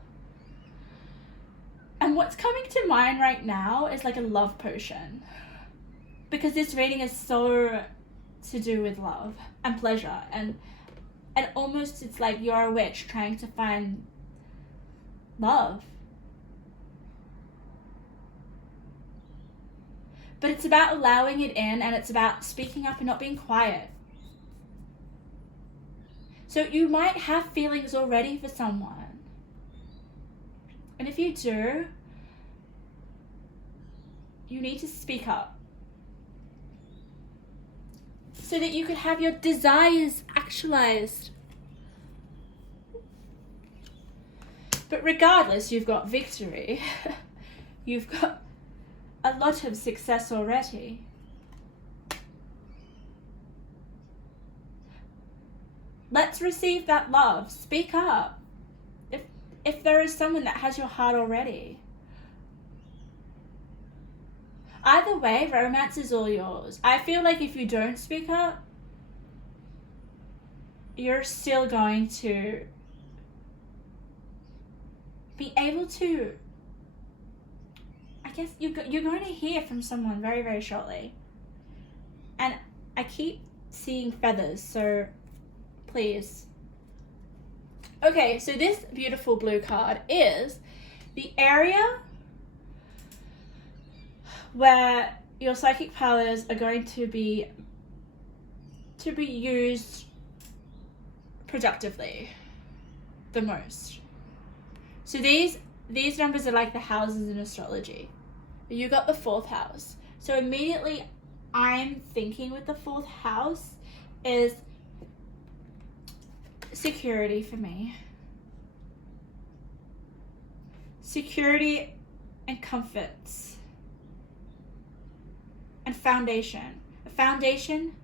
And what's coming to mind right now is like a love potion, because this reading is so to do with love and pleasure, and almost it's like you're a witch trying to find love. But it's about allowing it in, and it's about speaking up and not being quiet. So you might have feelings already for someone. And if you do, you need to speak up, so that you could have your desires actualized. But regardless, you've got victory. You've got a lot of success already. Let's receive that love. Speak up. If there is someone that has your heart already. Either way, romance is all yours. I feel like if you don't speak up, you're still going to be able to, I guess you're going to hear from someone very, very shortly. And I keep seeing feathers, so please. Okay, so this beautiful blue card is the area where your psychic powers are going to be used productively the most. So these numbers are like the houses in astrology. You got the 4th house. So immediately I'm thinking with the 4th house is security for me. Security and comforts. And foundation. A foundation.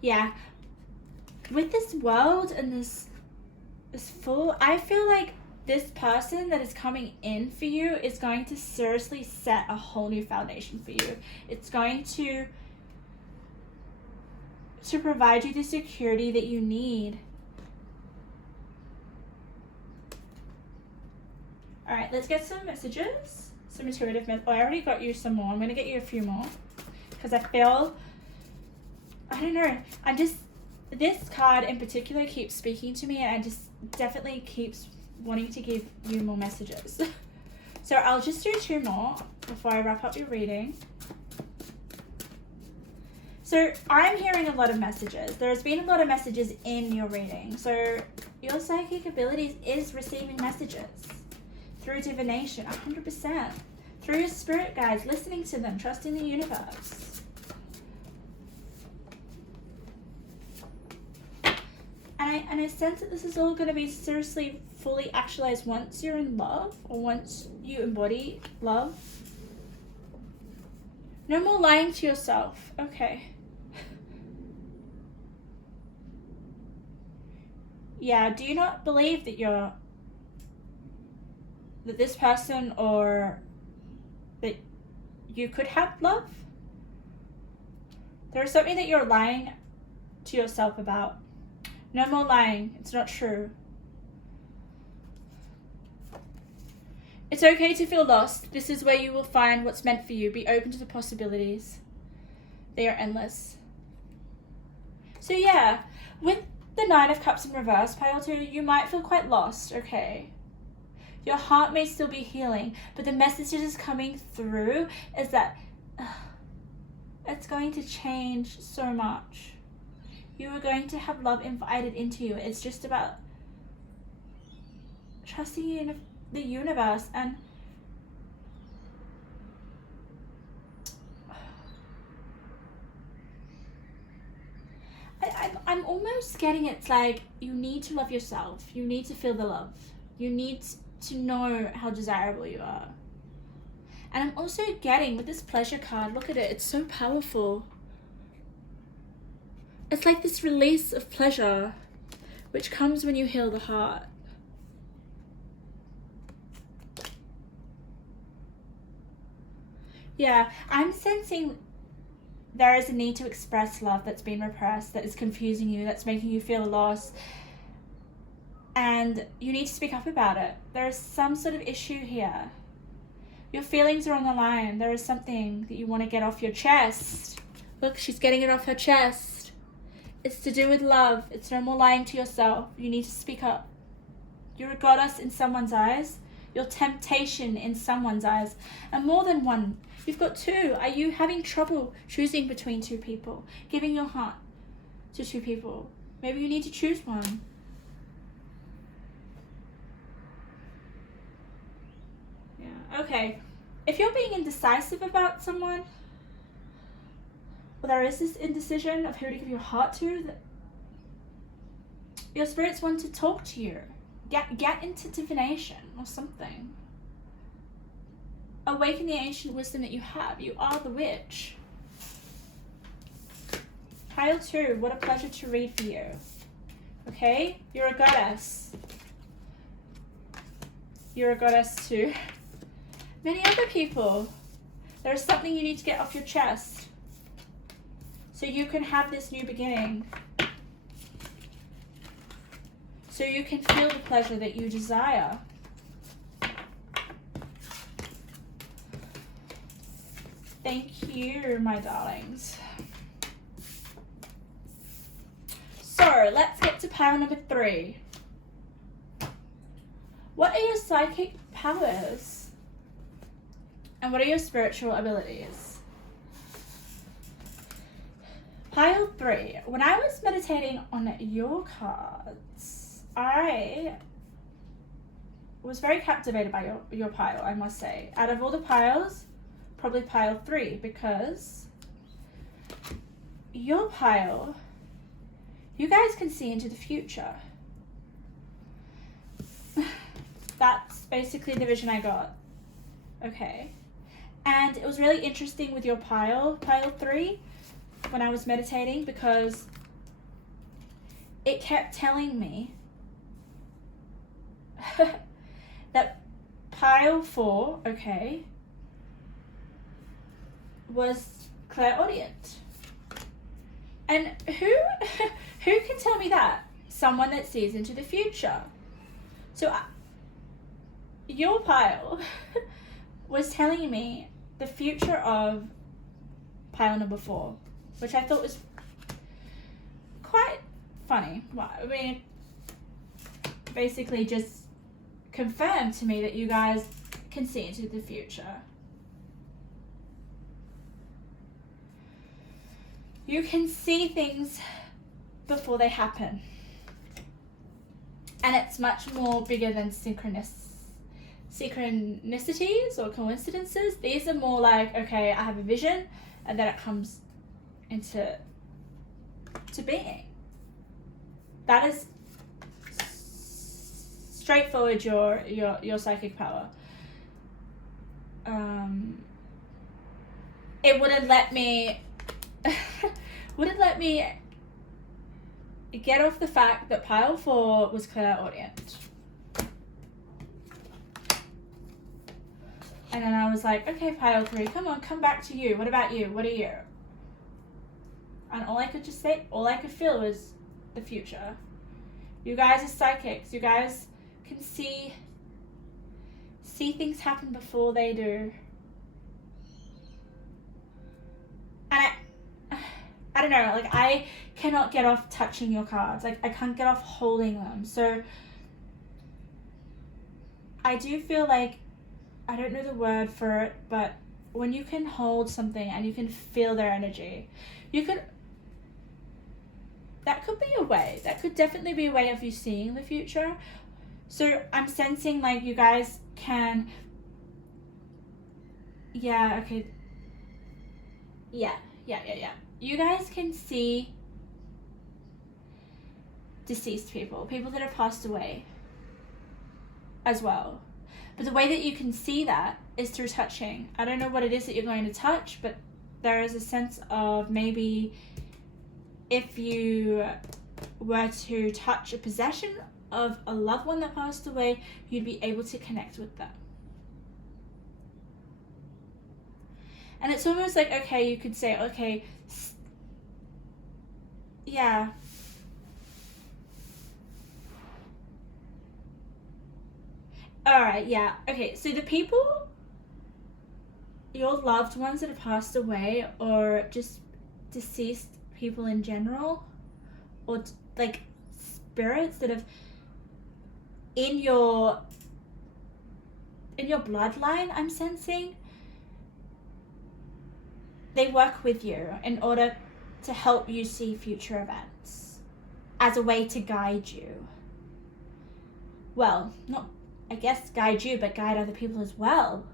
Yeah. With this world and this full, I feel like this person that is coming in for you is going to seriously set a whole new foundation for you. It's going to provide you the security that you need. All right, let's get some messages. Some intuitive messages. Oh, I already got you some more. I'm going to get you a few more because I feel, I don't know, this card in particular keeps speaking to me, and I just definitely keeps wanting to give you more messages. So I'll just do 2 more before I wrap up your reading. So I'm hearing a lot of messages. There's been a lot of messages in your reading. So your psychic abilities is receiving messages through divination, 100%. Through your spirit guides, listening to them, trusting the universe. And I sense that this is all going to be seriously fully actualized once you're in love, or once you embody love. No more lying to yourself. Okay. Yeah, do you not believe that this person, or that you could have love? There's something that you're lying to yourself about. No more lying. It's not true. It's okay to feel lost. This is where you will find what's meant for you. Be open to the possibilities. They are endless. So yeah, with the Nine of Cups in reverse, pile 2, you might feel quite lost, okay? Your heart may still be healing, but the message that is coming through is that it's going to change so much. You are going to have love invited into you. It's just about trusting in the universe. And I'm almost getting it's like you need to love yourself. You need to feel the love. You need to know how desirable you are. And I'm also getting with this pleasure card, look at it, it's so powerful. It's like this release of pleasure, which comes when you heal the heart. Yeah, I'm sensing there is a need to express love that's been repressed, that is confusing you, that's making you feel lost. And you need to speak up about it. There is some sort of issue here. Your feelings are on the line. There is something that you want to get off your chest. Look, she's getting it off her chest. It's to do with love. It's no more lying to yourself. You need to speak up. You're a goddess in someone's eyes. Your temptation in someone's eyes. And more than one. You've got 2. Are you having trouble choosing between 2 people? Giving your heart to 2 people? Maybe you need to choose one. Yeah, okay. If you're being indecisive about someone, or there is this indecision of who to give your heart to, your spirits want to talk to you. Get into divination or something. Awaken the ancient wisdom that you have. You are the witch. Pile 2, what a pleasure to read for you. Okay? You're a goddess. You're a goddess to many other people. There is something you need to get off your chest so you can have this new beginning. So you can feel the pleasure that you desire. Thank you, my darlings. So let's get to pile number 3. What are your psychic powers? And what are your spiritual abilities? Pile 3. When I was meditating on your cards, I was very captivated by your pile, I must say. Out of all the piles, probably pile 3, because your pile, you guys can see into the future. That's basically the vision I got. Okay. And it was really interesting with your pile 3, when I was meditating, because it kept telling me that pile 4, okay, was clairaudient. And who can tell me that? Someone that sees into the future. So your pile was telling me the future of pile number 4, which I thought was quite funny. Well, I mean, basically just confirmed to me that you guys can see into the future. You can see things before they happen. And it's much more bigger than synchronicities or coincidences. These are more like, okay, I have a vision, and then it comes into being. That is straightforward your psychic power. It wouldn't let me get off the fact that pile 4 was clairaudient. And then I was like, okay, pile 3, come on, come back to you. What about you? What are you? And all I could feel was the future. You guys are psychics. You guys can see things happen before they do. And I don't know, like I cannot get off touching your cards. Like I can't get off holding them. So I do feel like, I don't know the word for it, but when you can hold something and you can feel their energy, that could be a way. That could definitely be a way of you seeing the future. So I'm sensing like you guys can, yeah. You guys can see deceased people that have passed away as well. But the way that you can see that is through touching. I don't know what it is that you're going to touch, but there is a sense of maybe if you were to touch a possession of a loved one that passed away, you'd be able to connect with them. And it's almost like, okay, you could say, okay, yeah. Alright, yeah. Okay, so the people, your loved ones that have passed away, or just deceased people in general, or like spirits that have in your bloodline, I'm sensing, they work with you in order to help you see future events as a way to guide you. Well, not, I guess, guide you, but guide other people as well.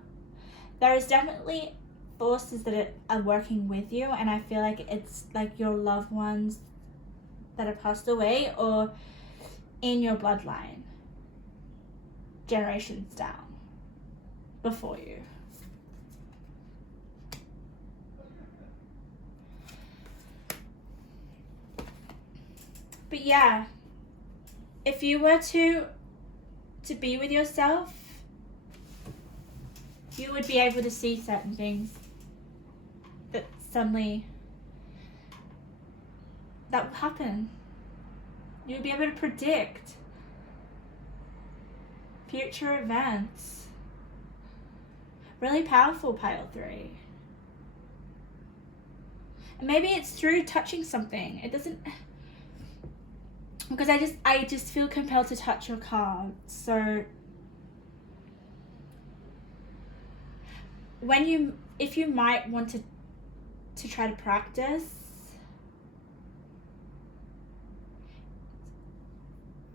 There is definitely forces that are working with you, and I feel like it's like your loved ones that have passed away or in your bloodline, generations down before you. But yeah, if you were to be with yourself, you would be able to see certain things that suddenly that will happen. You'll be able to predict future events. Really powerful, pile 3. And maybe it's through touching something. It doesn't, because I just feel compelled to touch your cards. So if you might want to try to practice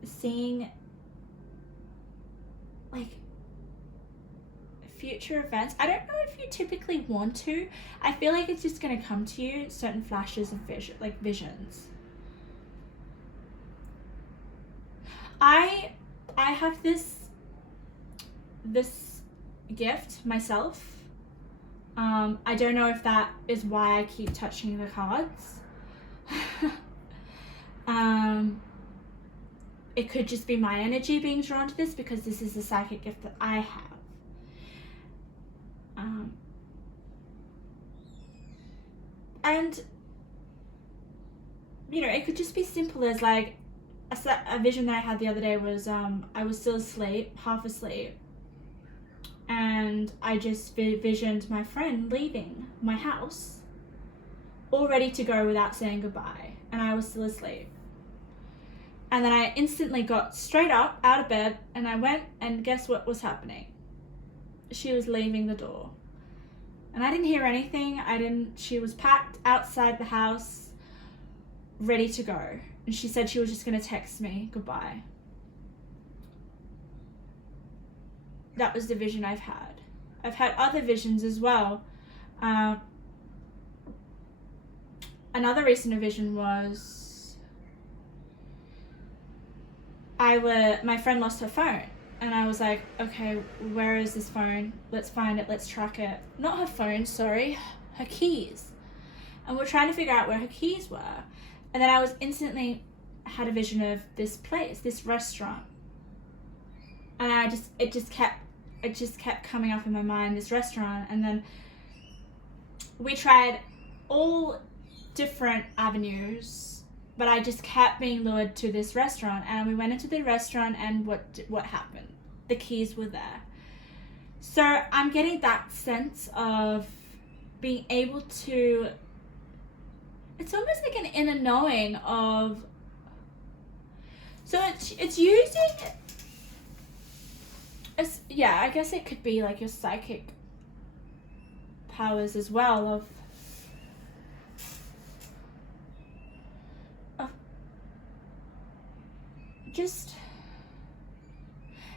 seeing like future events. I don't know if you typically want to. I feel like it's just going to come to you, certain flashes of visions. I have this gift myself. I don't know if that is why I keep touching the cards. It could just be my energy being drawn to this, because this is the psychic gift that I have. And you know, it could just be simple as like a vision that I had the other day was I was still asleep, half asleep, and I just visioned my friend leaving my house, all ready to go without saying goodbye, and I was still asleep. And then I instantly got straight up out of bed, and I went, and guess what was happening? She was leaving the door, and I didn't hear anything. She was packed outside the house, ready to go. And she said she was just going to text me goodbye. That was the vision I've had. I've had other visions as well. Another recent vision was my friend lost her phone. And I was like, okay, where is this phone? Let's find it, let's track it. Not her phone, sorry, her keys. And we're trying to figure out where her keys were. And then I was instantly had a vision of this place, this restaurant. And it just kept coming up in my mind, this restaurant. And then we tried all different avenues, but I just kept being lured to this restaurant. And we went into the restaurant, and what happened? The keys were there. So I'm getting that sense of being able to, it's almost like an inner knowing of, so it's using, yeah, I guess it could be like your psychic powers as well of just,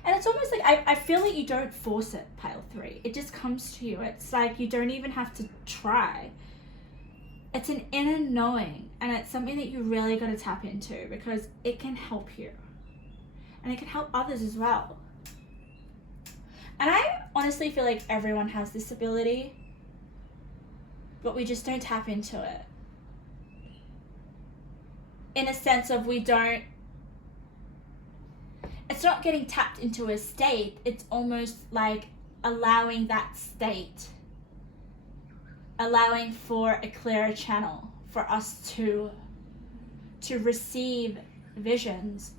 and it's almost like I feel like you don't force it, pile 3. It just comes to you. It's like you don't even have to try. It's an inner knowing, and it's something that you really got to tap into because it can help you. And it can help others as well. And I honestly feel like everyone has this ability, but we just don't tap into it. In a sense of it's not getting tapped into a state, it's almost like allowing that state, allowing for a clearer channel for us to receive visions.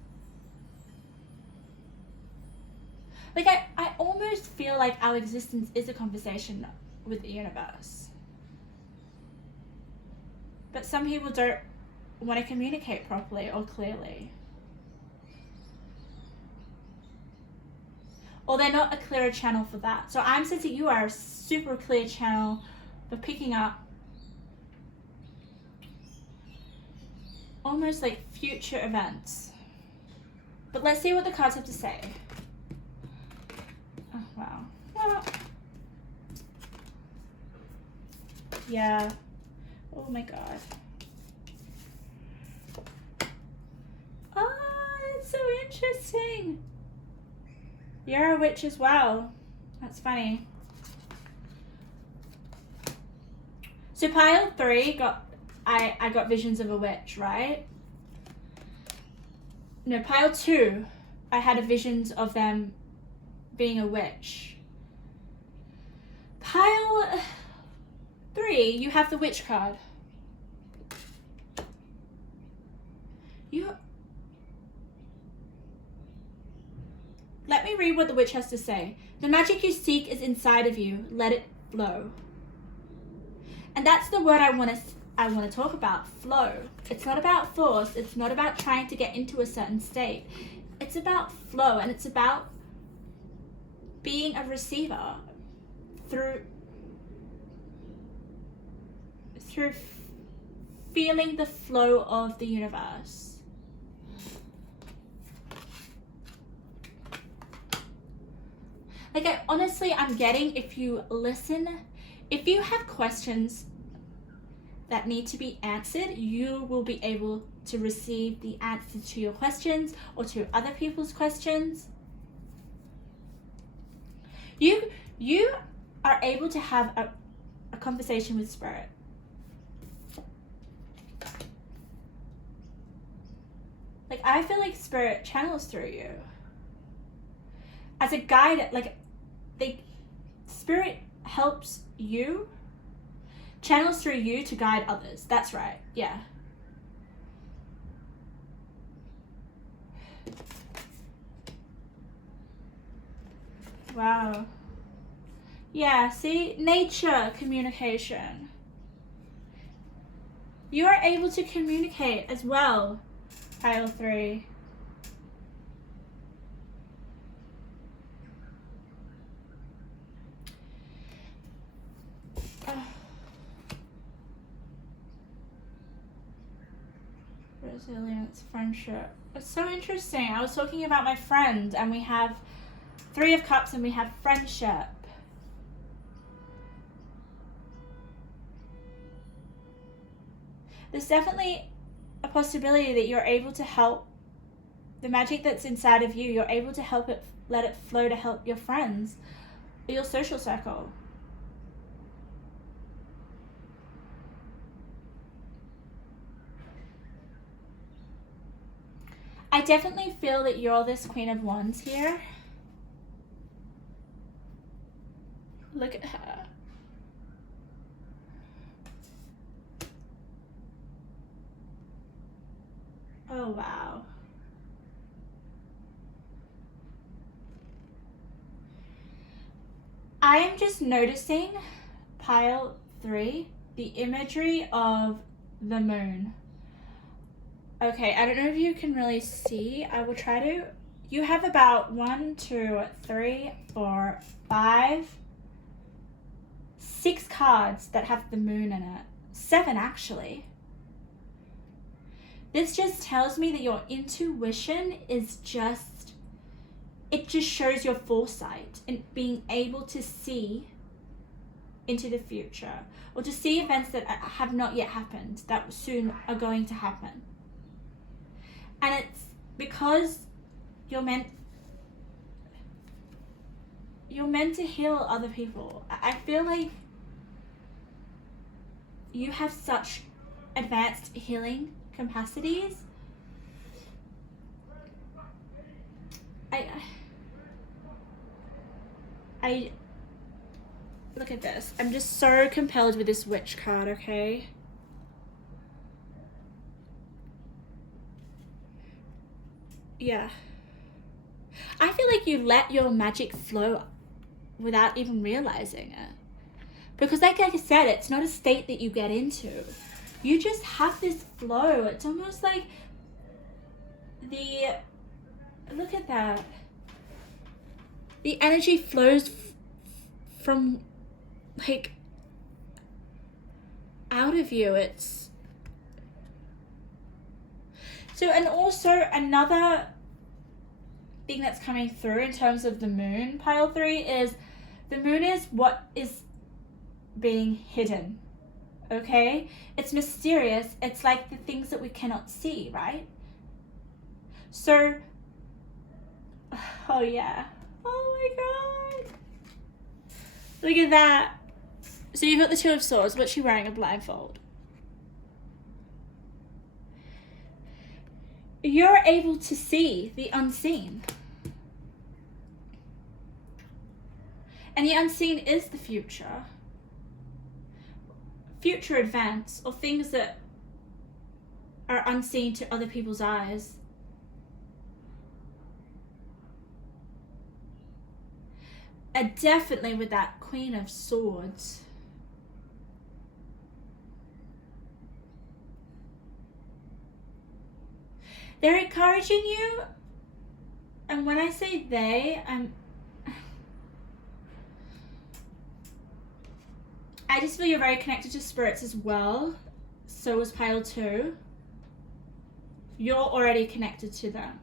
Like I almost feel like our existence is a conversation with the universe. But some people don't want to communicate properly or clearly. Or they're not a clearer channel for that. So I'm sensing you are a super clear channel for picking up almost like future events. But let's see what the cards have to say. Oh, wow. Well, yeah. Oh my god. Oh, it's so interesting. You're a witch as well. That's funny. So pile 3 I got visions of a witch, right? No, pile 2, I had visions of them being a witch. Pile 3, you have the witch card. Let me read what the witch has to say. The magic you seek is inside of you. Let it flow. And that's the word I want to talk about, flow. It's not about force. It's not about trying to get into a certain state. It's about flow, and it's about being a receiver through feeling the flow of the universe. Like I'm getting, if you listen, if you have questions that need to be answered, you will be able to receive the answer to your questions or to other people's questions. You are able to have a conversation with spirit. Like I feel like spirit channels through you. As a guide, like spirit helps you, channels through you to guide others. That's right, yeah. Wow. Yeah, see, nature communication. You are able to communicate as well, pile 3. Resilience, friendship. It's so interesting. I was talking about my friend, and we have 3 of Cups, and we have friendship. There's definitely a possibility that you're able to help the magic that's inside of you. You're able to help it, let it flow to help your friends, your social circle. I definitely feel that you're this Queen of Wands here. Look at her. Oh, wow. I am just noticing, pile 3, the imagery of the moon. Okay, I don't know if you can really see. I will try to. You have about 1, 2, 3, 4, 5, 6 cards that have the moon in it. 7 actually. This just tells me that your intuition is just, it just shows your foresight and being able to see into the future, or to see events that have not yet happened that soon are going to happen. And it's because you're meant to heal other people. I feel like you have such advanced healing capacities. I look at this. I'm just so compelled with this witch card, okay? Yeah. I feel like you let your magic flow without even realizing it. Because like I said, it's not a state that you get into. You just have this flow. It's almost like look at that. The energy flows from like out of you. It's so, and also another thing that's coming through in terms of the moon, pile 3, is the moon is what is being hidden. Okay, it's mysterious. It's like the things that we cannot see, right? So, oh yeah, oh my god, look at that. So you've got the 2 of Swords, but she's wearing a blindfold. You're able to see the unseen, and the unseen is the future events, or things that are unseen to other people's eyes. Definitely with that Queen of Swords. They're encouraging you, and when I say they, I just feel you're very connected to spirits as well. So is pile 2. You're already connected to them.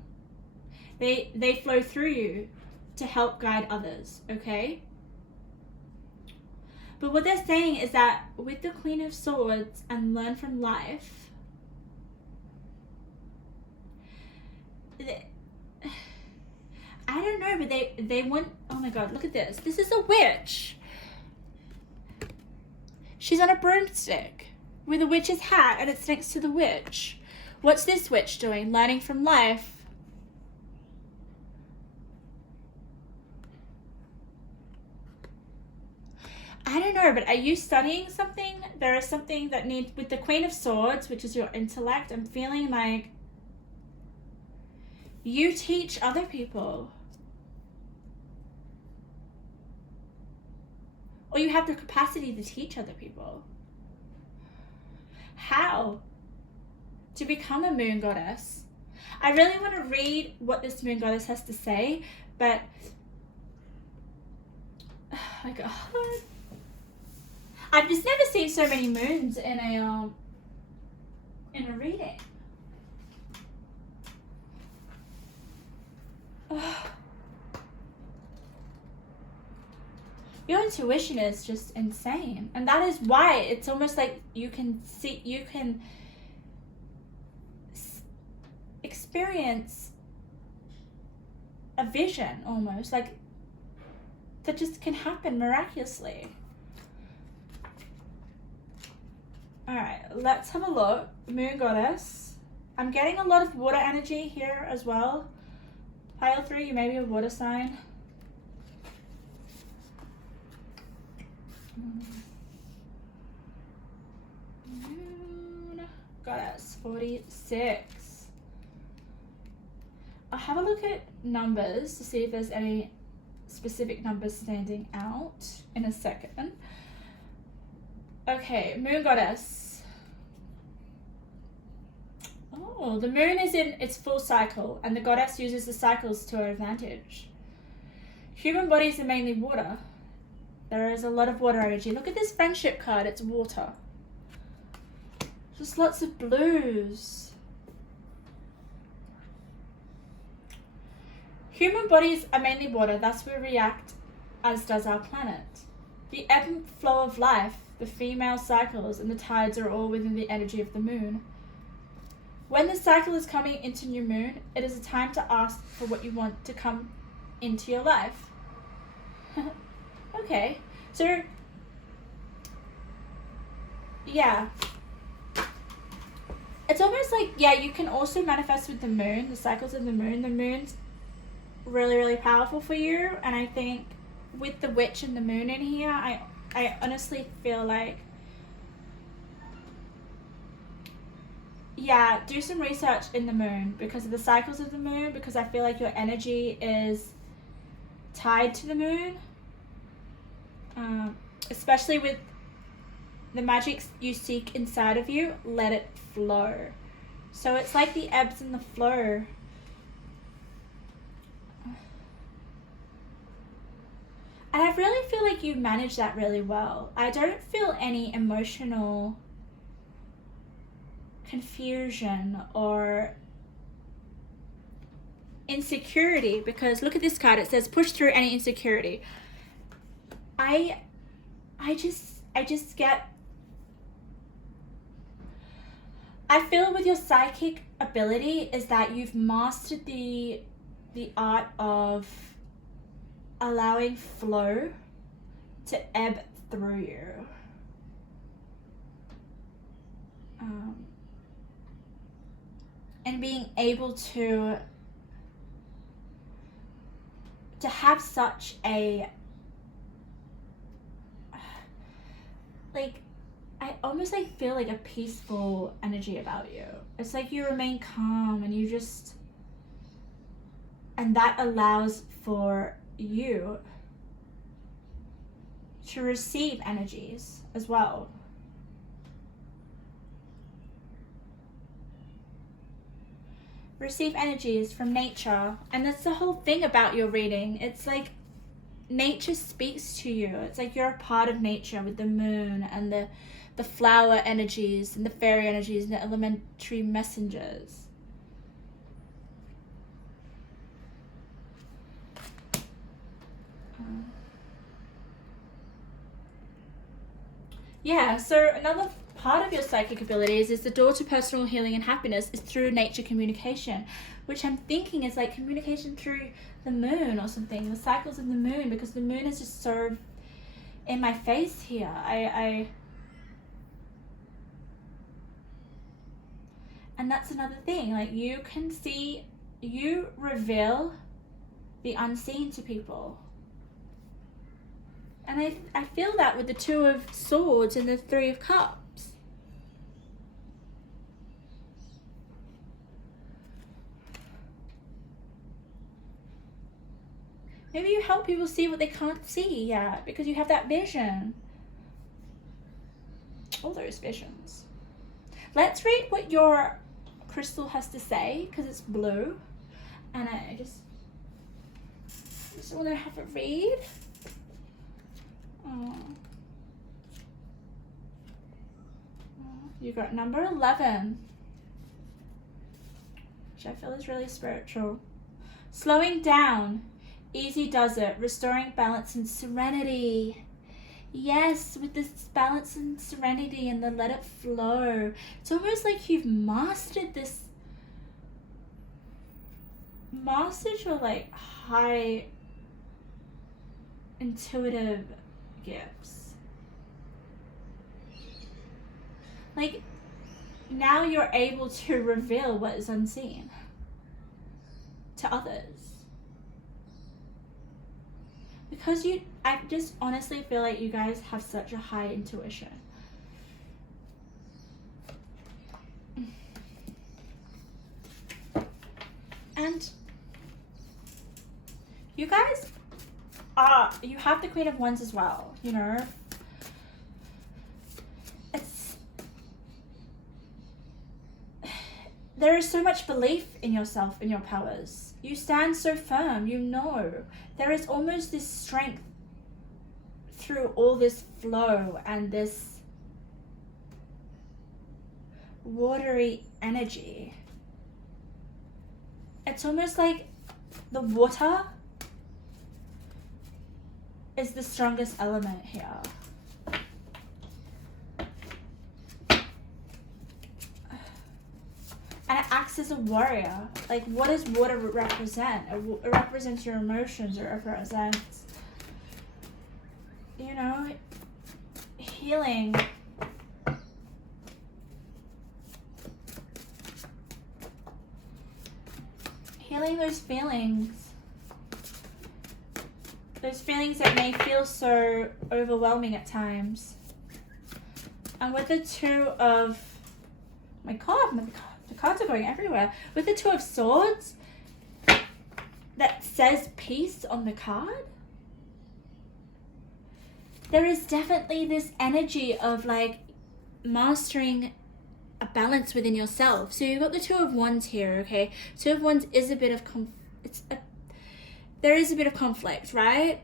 They flow through you to help guide others, okay? But what they're saying is that with the Queen of Swords and learn from life, I don't know, but they want, oh my god, look at this. This is a witch. She's on a broomstick with a witch's hat, and it's next to the witch. What's this witch doing? Learning from life. I don't know, but are you studying something? There is something that needs, with the Queen of Swords, which is your intellect, I'm feeling like you teach other people. Or you have the capacity to teach other people. How to become a moon goddess. I really want to read what this moon goddess has to say, but oh my god, I've just never seen so many moons in a reading. Oh. Your intuition is just insane, and that is why it's almost like you can experience a vision, almost like that just can happen miraculously. All right, let's have a look. Moon goddess, I'm getting a lot of water energy here as well. Pile 3, you may be a water sign. Moon Goddess 46. I'll have a look at numbers to see if there's any specific numbers standing out in a second. Okay, Moon Goddess. Oh, the moon is in its full cycle, and the goddess uses the cycles to her advantage. Human bodies are mainly water. There is a lot of water energy. Look at this friendship card, it's water. Just lots of blues. Human bodies are mainly water, thus we react as does our planet. The ebb and flow of life, the female cycles, and the tides are all within the energy of the moon. When the cycle is coming into new moon, it is a time to ask for what you want to come into your life. Okay, so yeah, it's almost like, yeah, you can also manifest with the moon, the cycles of the moon. The moon's really, really powerful for you, and I think with the witch and the moon in here, I honestly feel like, yeah, do some research in the moon because of the cycles of the moon, because I feel like your energy is tied to the moon, especially with the magic you seek inside of you. Let it flow. So it's like the ebbs and the flow. And I really feel like you manage that really well. I don't feel any emotional confusion or insecurity, because look at this card, it says push through any insecurity. I just get, I feel with your psychic ability is that you've mastered the art of allowing flow to ebb through you. And being able to have such a, like, I almost like feel like a peaceful energy about you. It's like you remain calm and you just, and that allows for you to receive energies as well. Receive energies from nature, and that's the whole thing about your reading. It's like nature speaks to you. It's like you're a part of nature with the moon and the flower energies and the fairy energies and the elementary messengers. Yeah, so another part of your psychic abilities is the door to personal healing and happiness is through nature communication, which I'm thinking is like communication through the moon or something, the cycles of the moon, because the moon is just so in my face here. And that's another thing, like you can see, you reveal the unseen to people. And I feel that with the Two of Swords and the Three of Cups. Maybe you help people see what they can't see yet because you have that vision. All those visions. Let's read what your crystal has to say because it's blue. And I just want to have a read. You got number 11, which I feel is really spiritual. Slowing down, easy does it, restoring balance and serenity. Yes, with this balance and serenity and the let it flow. It's almost like you've mastered this, mastered your like high intuitive gifts. Like, now you're able to reveal what is unseen to others. Because I just honestly feel like you guys have such a high intuition. And you guys you have the Queen of Wands as well, you know. There is so much belief in yourself and your powers. You stand so firm, you know. There is almost this strength through all this flow and this watery energy. It's almost like the water is the strongest element here. And it acts as a warrior. Like, what does water represent? It represents your emotions. It represents, you know, healing. Healing those feelings. Those feelings that may feel so overwhelming at times. And with the Two of... my God, the cards are going everywhere. With the Two of Swords, that says peace on the card, there is definitely this energy of like mastering a balance within yourself. So you've got the Two of Wands here, okay? Two of Wands is a bit of there is a bit of conflict, right?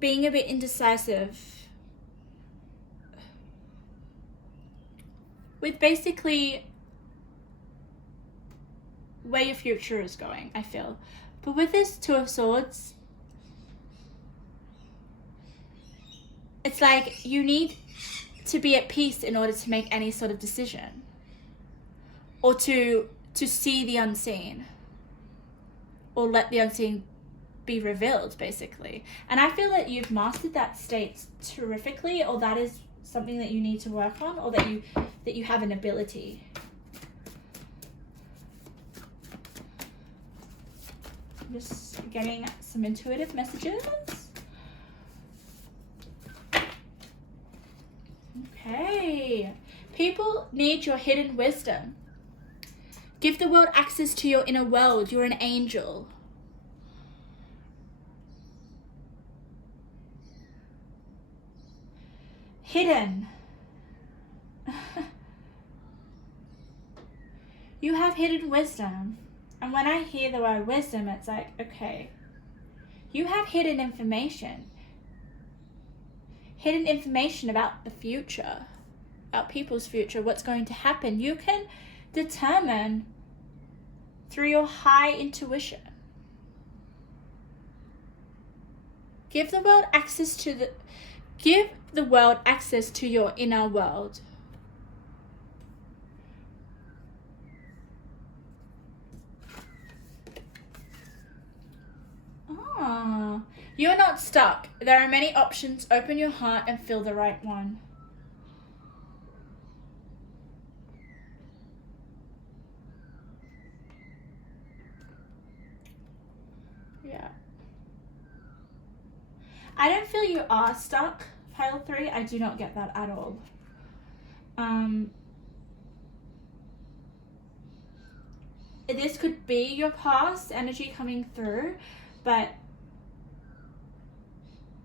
Being a bit indecisive. With basically where your future is going, I feel. But with this Two of Swords, it's like you need to be at peace in order to make any sort of decision. Or to see the unseen. Or let the unseen be revealed, basically. And I feel that you've mastered that state terrifically, or that is something that you need to work on, or that you have an ability. I'm just getting some intuitive messages. Okay. People need your hidden wisdom. Give the world access to your inner world. You're an angel. Hidden. You have hidden wisdom. And when I hear the word wisdom, it's like, okay, you have hidden information. Hidden information about the future, about people's future, what's going to happen. You can determine through your high intuition. Give the world access to your inner world. You're not stuck. There are many options. Open your heart and feel the right one. Yeah. I don't feel you are stuck, pile 3. I do not get that at all. This could be your past energy coming through, but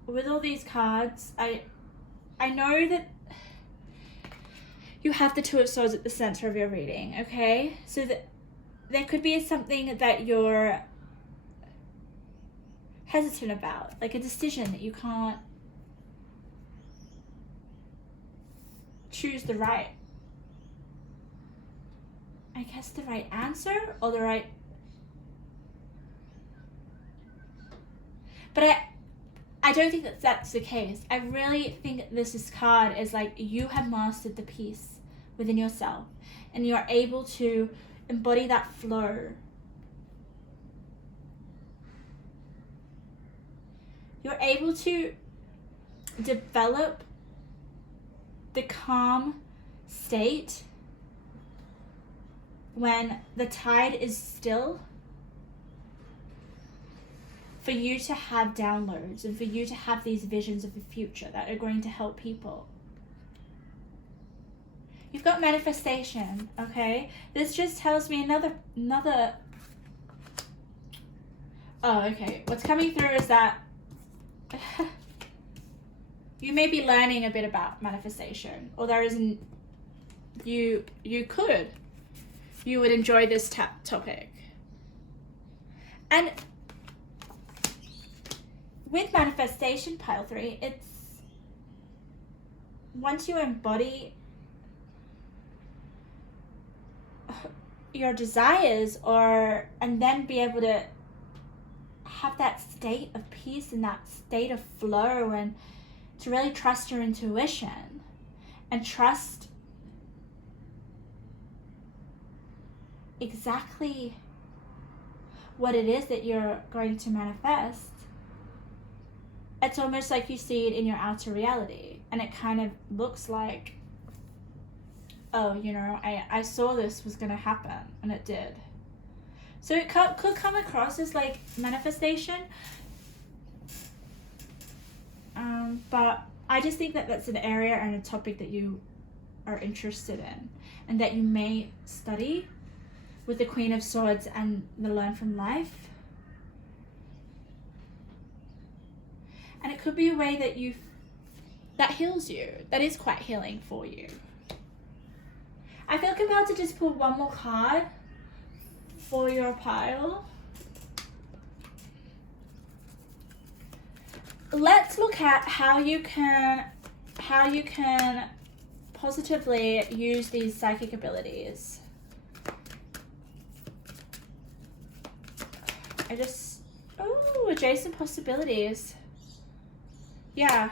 with all these cards, I know that you have the Two of Swords at the center of your reading, okay? So that there could be something that you're hesitant about, like a decision that you can't choose the right, I guess, the right answer or the right... But I don't think that that's the case. I really think this card is like you have mastered the peace within yourself and you're able to embody that flow. You're able to develop the calm state when the tide is still, for you to have downloads and for you to have these visions of the future that are going to help people. You've got manifestation, okay? This just tells me another oh, okay. What's coming through is that you may be learning a bit about manifestation, or there isn't. You would enjoy this topic. And with manifestation, pile 3, it's once you embody your desires, and then be able to have that state of peace and that state of flow, and to really trust your intuition and trust exactly what it is that you're going to manifest. It's almost like you see it in your outer reality, and it kind of looks like, oh, you know, I saw this was going to happen, and it did. So it could come across as like manifestation, but I just think that that's an area and a topic that you are interested in, and that you may study with the Queen of Swords and the Learn from Life. And it could be a way that heals you, that is quite healing for you. I feel compelled to just pull one more card for your pile. Let's look at how you can positively use these psychic abilities. Adjacent possibilities. Yeah.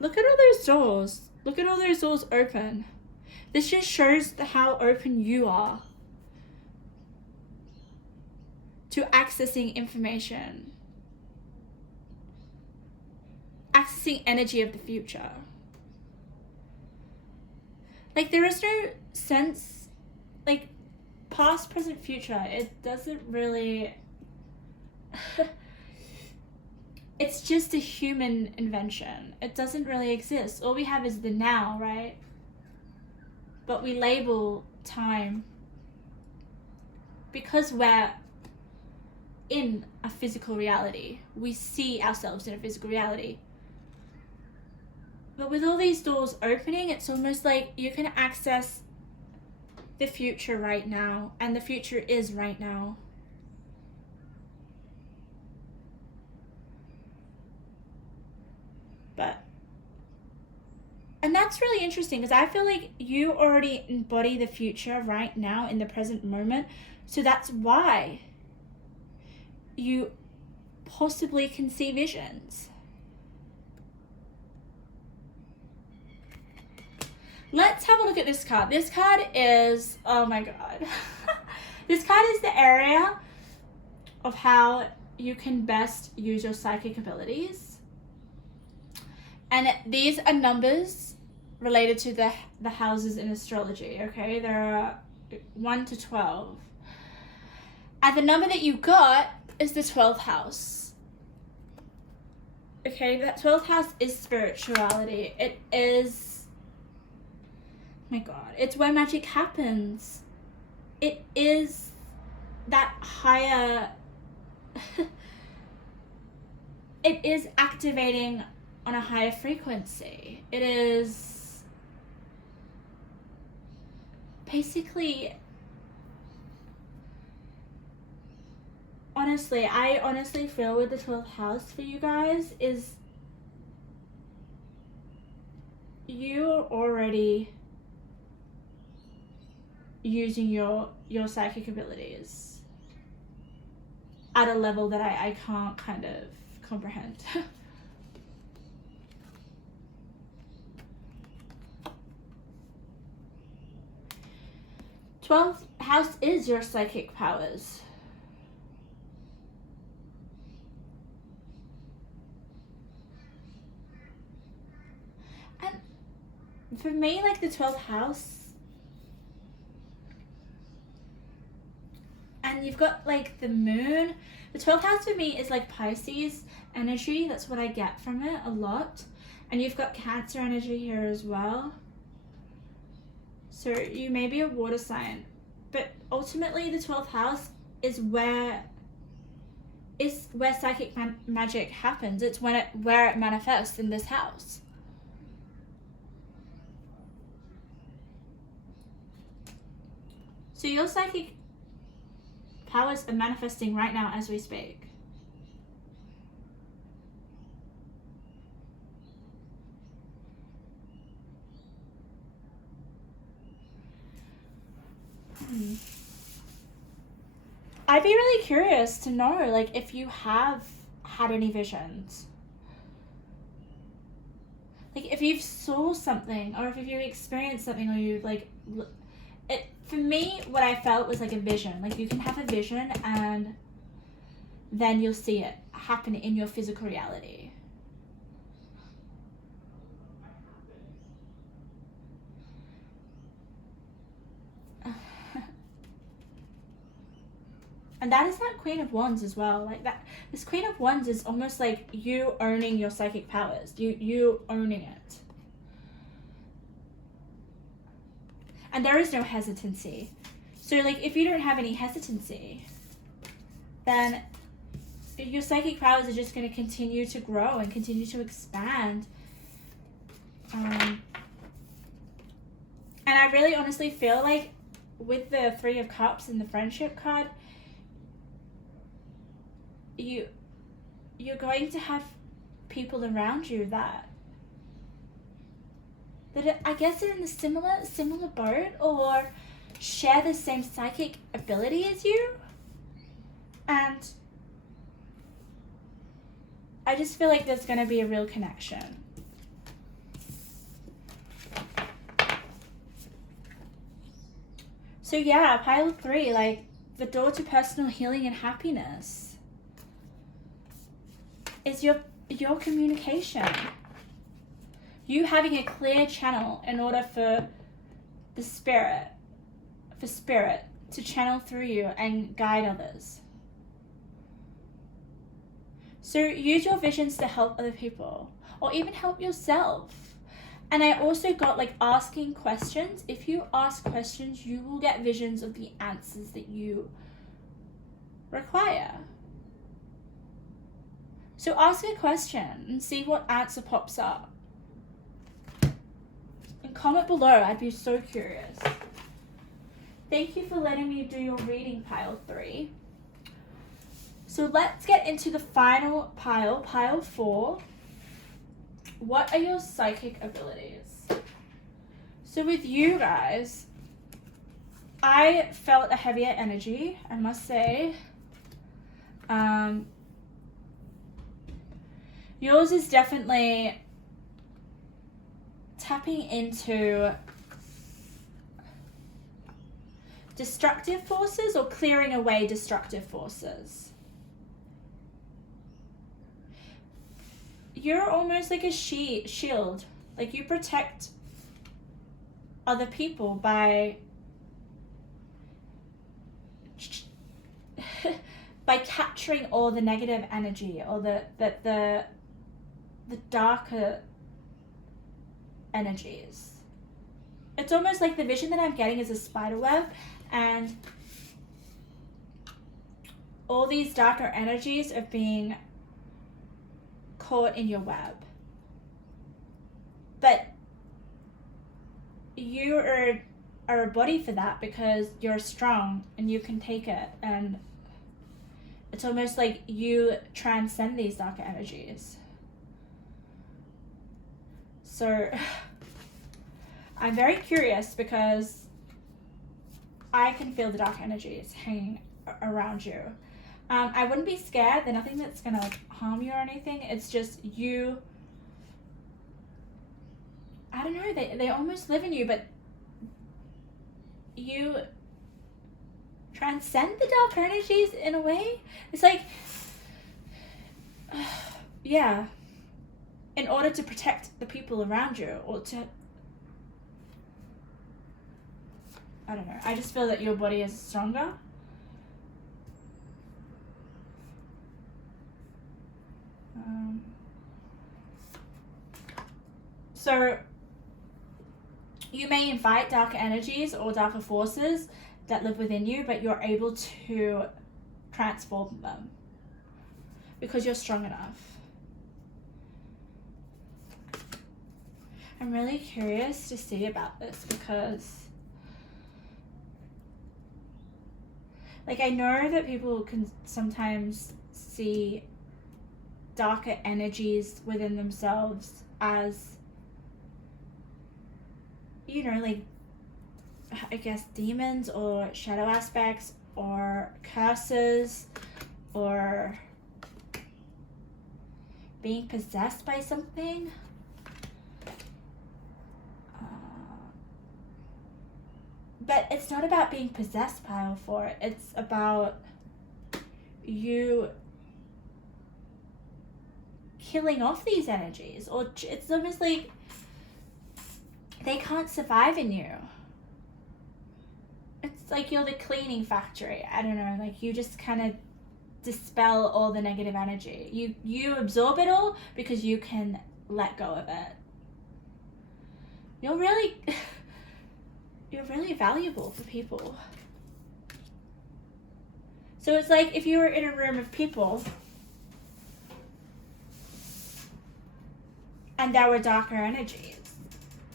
Look at all those doors. Look at all those doors open. This just shows how open you are to accessing information, accessing energy of the future. Like, there is no sense, like, past, present, future. It doesn't really... It's just a human invention. It doesn't really exist. All we have is the now, right? But we label time because we're in a physical reality. We see ourselves in a physical reality. But with all these doors opening, it's almost like you can access the future right now, and the future is right now. And that's really interesting, because I feel like you already embody the future right now in the present moment. So that's why you possibly can see visions. Let's have a look at this card. This card is, oh my God. This card is the area of how you can best use your psychic abilities. And these are numbers related to the houses in astrology, okay? There are 1 to 12. And the number that you got is the 12th house. Okay, that 12th house is spirituality. It is, oh my God, it's where magic happens. It is that higher, it is activating on a higher frequency. It is basically, I honestly feel with the 12th house for you guys is you're already using your psychic abilities at a level that I can't kind of comprehend. 12th house is your psychic powers. for me, like the 12th house, and you've got like the moon. The 12th house for me is like Pisces energy. That's what I get from it a lot. And you've got Cancer energy here as well. So you may be a water sign, but ultimately the 12th house is where psychic magic happens. It's where it manifests, in this house. So your psychic powers are manifesting right now as we speak. I'd be really curious to know, like, if you have had any visions. Like, if you've saw something, or if you've experienced something, or you've, like, it, for me, what I felt was like a vision. Like, you can have a vision and then you'll see it happen in your physical reality. And that is that Queen of Wands as well. Like, that, this Queen of Wands is almost like you owning your psychic powers. You owning it. And there is no hesitancy. So, like, if you don't have any hesitancy, then your psychic powers are just going to continue to grow and continue to expand. And I really honestly feel like with the Three of Cups and the Friendship card, you're going to have people around you that I guess are in the similar boat, or share the same psychic ability as you. And I just feel like there's going to be a real connection. So yeah, pile 3, like the door to personal healing and happiness is your communication. You having a clear channel in order for spirit to channel through you and guide others. So use your visions to help other people, or even help yourself. And I also got like asking questions. If you ask questions, you will get visions of the answers that you require. So ask a question and see what answer pops up. And comment below, I'd be so curious. Thank you for letting me do your reading, pile 3. So let's get into the final pile, pile 4. What are your psychic abilities? So with you guys, I felt a heavier energy, I must say. Yours is definitely tapping into destructive forces, or clearing away destructive forces. You're almost like a shield. Like, you protect other people by capturing all the negative energy, or the darker energies. It's almost like the vision that I'm getting is a spider web, and all these darker energies are being caught in your web. But you are a body for that, because you're strong and you can take it, and it's almost like you transcend these darker energies. So I'm very curious, because I can feel the dark energies hanging around you. I wouldn't be scared. They're nothing that's gonna like harm you or anything. It's just you, I don't know, they almost live in you, but you transcend the dark energies in a way. It's like, yeah, in order to protect the people around you, or I don't know. I just feel that your body is stronger. So you may invite darker energies or darker forces that live within you, but you're able to transform them because you're strong enough. I'm really curious to see about this because, like, I know that people can sometimes see darker energies within themselves as, you know, like, I guess demons or shadow aspects or curses or being possessed by something. But it's not about being possessed by all four. It's about you killing off these energies, or it's almost like they can't survive in you. It's like you're the cleaning factory. I don't know, like you just kind of dispel all the negative energy. You absorb it all because you can let go of it. You're really valuable for people. So it's like if you were in a room of people and there were darker energies,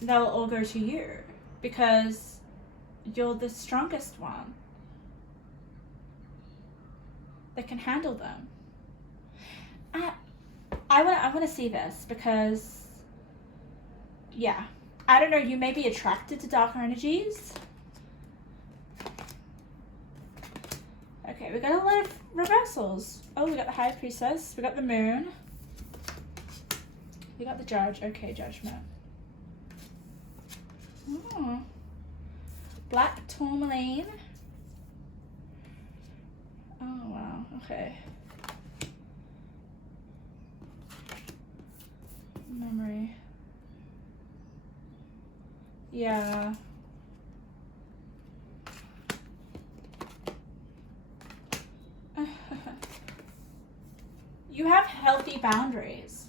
they'll all go to you because you're the strongest one that can handle them. I want to see this because, yeah, I don't know, you may be attracted to darker energies. Okay, we got a lot of reversals. Oh, we got the High Priestess, we got the Moon, we got the Judge. Okay, Judgment. Oh. Black Tourmaline. Oh, wow, okay. Memory. Yeah. You have healthy boundaries.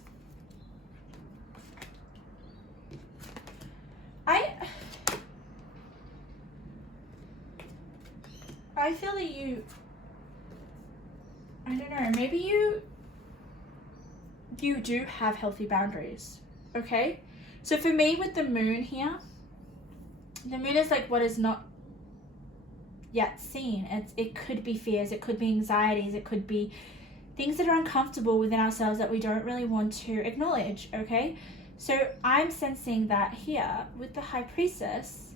I feel that you, I don't know, maybe you do have healthy boundaries, okay? So for me with the Moon here, the Moon is like what is not yet seen. It could be fears, it could be anxieties, it could be things that are uncomfortable within ourselves that we don't really want to acknowledge, okay? So I'm sensing that here with the High Priestess,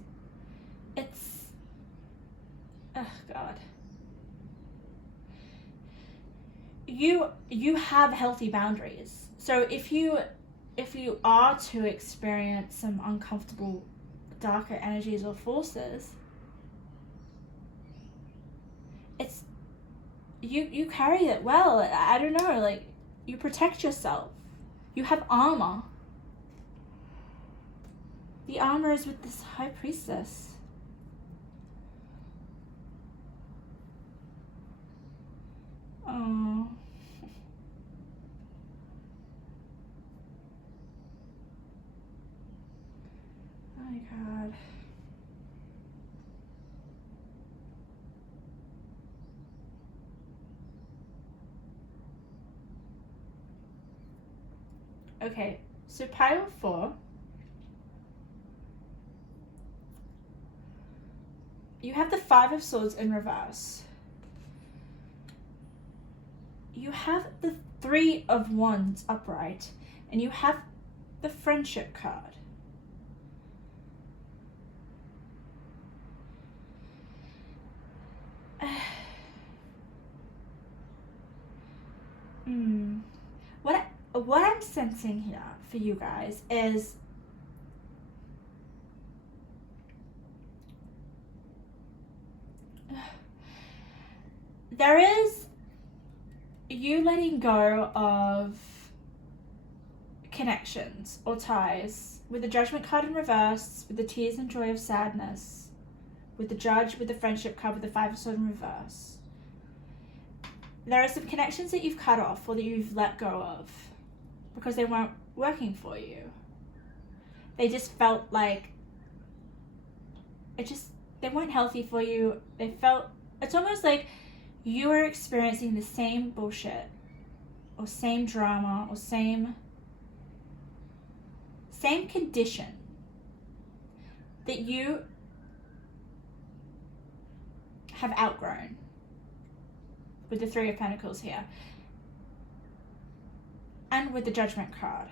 it's, oh God. You have healthy boundaries. So if you are to experience some uncomfortable darker energies or forces, it's you carry it well. I don't know, like you protect yourself. You have armor. The armor is with this High Priestess. Oh. Oh my God. Okay, so pile 4. You have the 5 of Swords in reverse. You have the 3 of Wands upright, and you have the Friendship card. What I'm sensing here for you guys is there is you letting go of connections or ties with the Judgment card in reverse, with the Tears and Joy of Sadness with the Judge, with the Friendship card, with the Five of Swords in reverse. There are some connections that you've cut off or that you've let go of because they weren't working for you. They just felt like they weren't healthy for you. It's almost like you were experiencing the same bullshit or same drama or same condition that you have outgrown with the Three of Pentacles here and with the Judgment card.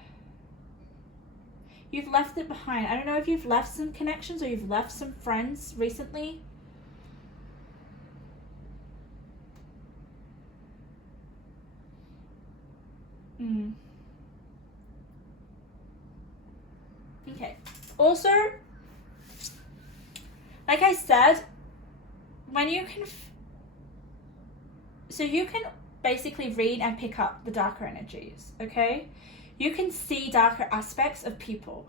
You've left it behind. I don't know if you've left some connections or you've left some friends recently. Okay. Also, like I said, when you can... So you can basically read and pick up the darker energies, okay? You can see darker aspects of people.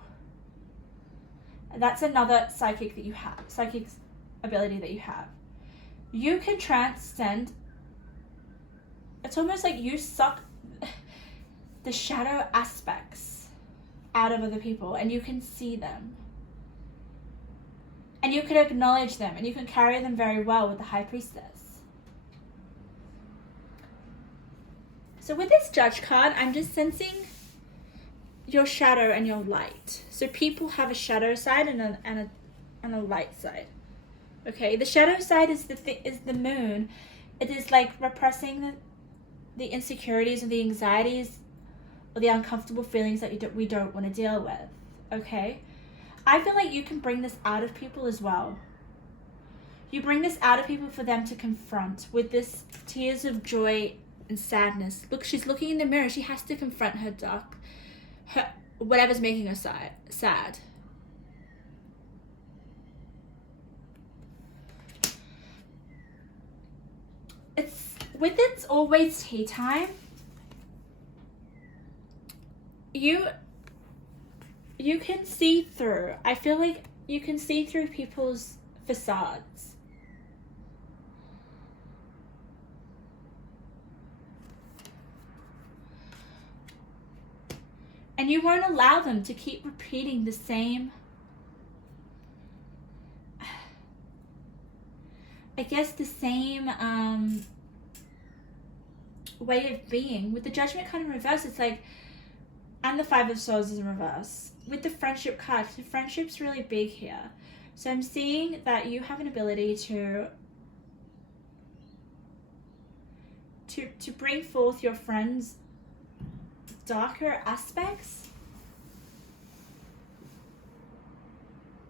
That's another psychic ability that you have. You can transcend. It's almost like you suck the shadow aspects out of other people and you can see them. And you can acknowledge them and you can carry them very well with the High Priestess. So with this Judge card, I'm just sensing your shadow and your light. So people have a shadow side and a light side. Okay, the shadow side is the moon. It is like repressing the insecurities and the anxieties or the uncomfortable feelings that we don't want to deal with. Okay, I feel like you can bring this out of people as well. You bring this out of people for them to confront with this tears of joy and sadness. Look, she's looking in the mirror. She has to confront her whatever's making her sad. It's always tea time. You can see through. I feel like you can see through people's facades. And you won't allow them to keep repeating the same, the same way of being. With the Judgment card in reverse, it's like, and the Five of Swords is in reverse. With the Friendship card, the friendship's really big here. So I'm seeing that you have an ability to bring forth your friends' darker aspects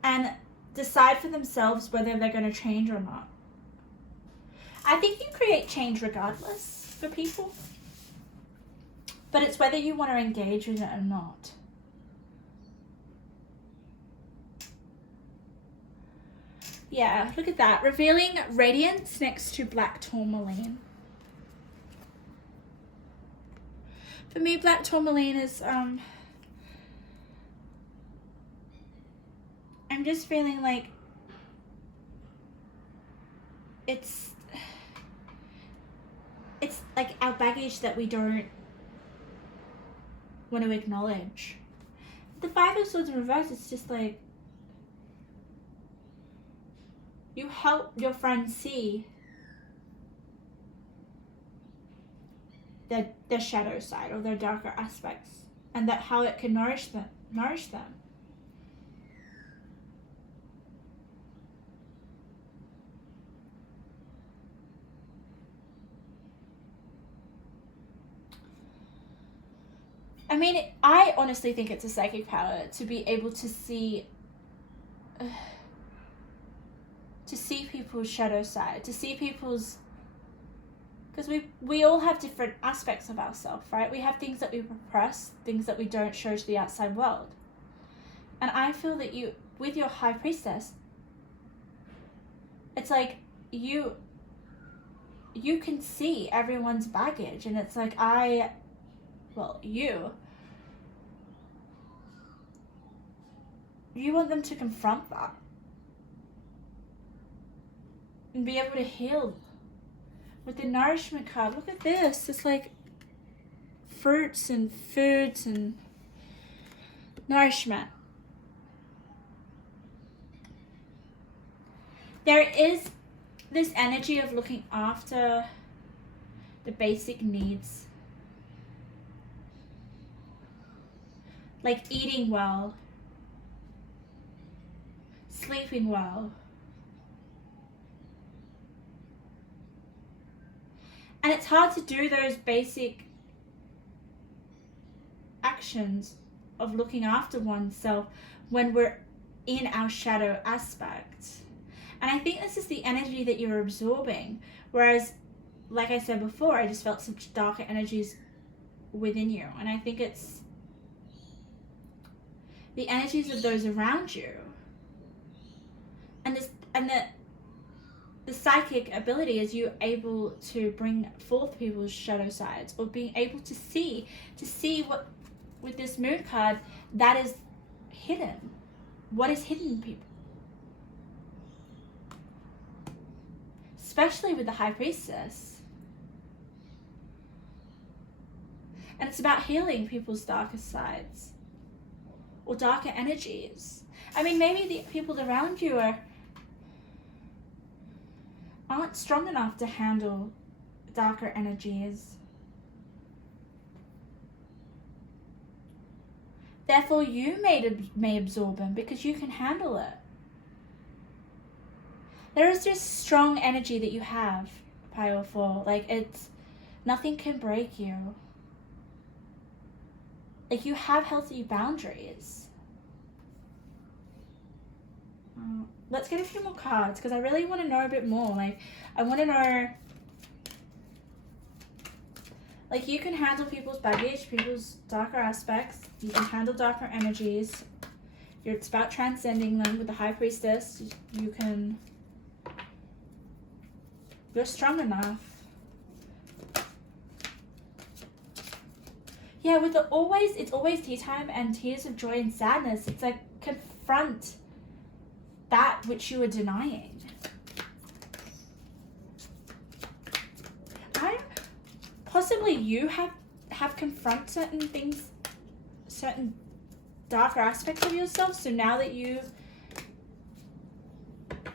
and decide for themselves whether they're going to change or not. I think you create change regardless for people, but it's whether you want to engage with it or not. Yeah, look at that. Revealing radiance next to black tourmaline. For me, black tourmaline is, I'm just feeling like it's like our baggage that we don't want to acknowledge. The Five of Swords in reverse, it's just like you help your friends see their shadow side or their darker aspects, and that how it can nourish them. I mean, I honestly think it's a psychic power to be able to see people's shadow side, to see people's, because we all have different aspects of ourselves, right? We have things that we repress, things that we don't show to the outside world. And I feel that you, with your High Priestess, it's like you can see everyone's baggage, and it's like you want them to confront that. and be able to heal. With the nourishment card, look at this. It's like fruits and foods and nourishment. There is this energy of looking after the basic needs, like eating well, sleeping well. And it's hard to do those basic actions of looking after oneself when we're in our shadow aspect. And I think this is the energy that you're absorbing. Whereas, like I said before, I just felt such darker energies within you. And I think it's the energies of those around you. And the psychic ability is you able to bring forth people's shadow sides, or being able to see what, with this moon card, that is hidden. What is hidden in people? Especially with the High Priestess. And it's about healing people's darkest sides or darker energies. I mean, maybe the people around you aren't strong enough to handle darker energies. Therefore, you may absorb them because you can handle it. There is this strong energy that you have, Pile 4. Like, nothing can break you. Like, you have healthy boundaries. Let's get a few more cards, because I really want to know a bit more. Like, I want to know, like, you can handle people's baggage, people's darker aspects. You can handle darker energies. It's about transcending them with the High Priestess. You're strong enough. Yeah, with it's always tea time and tears of joy and sadness. It's like, confront that which you are denying. Possibly you have confront certain things, certain darker aspects of yourself. So now that you,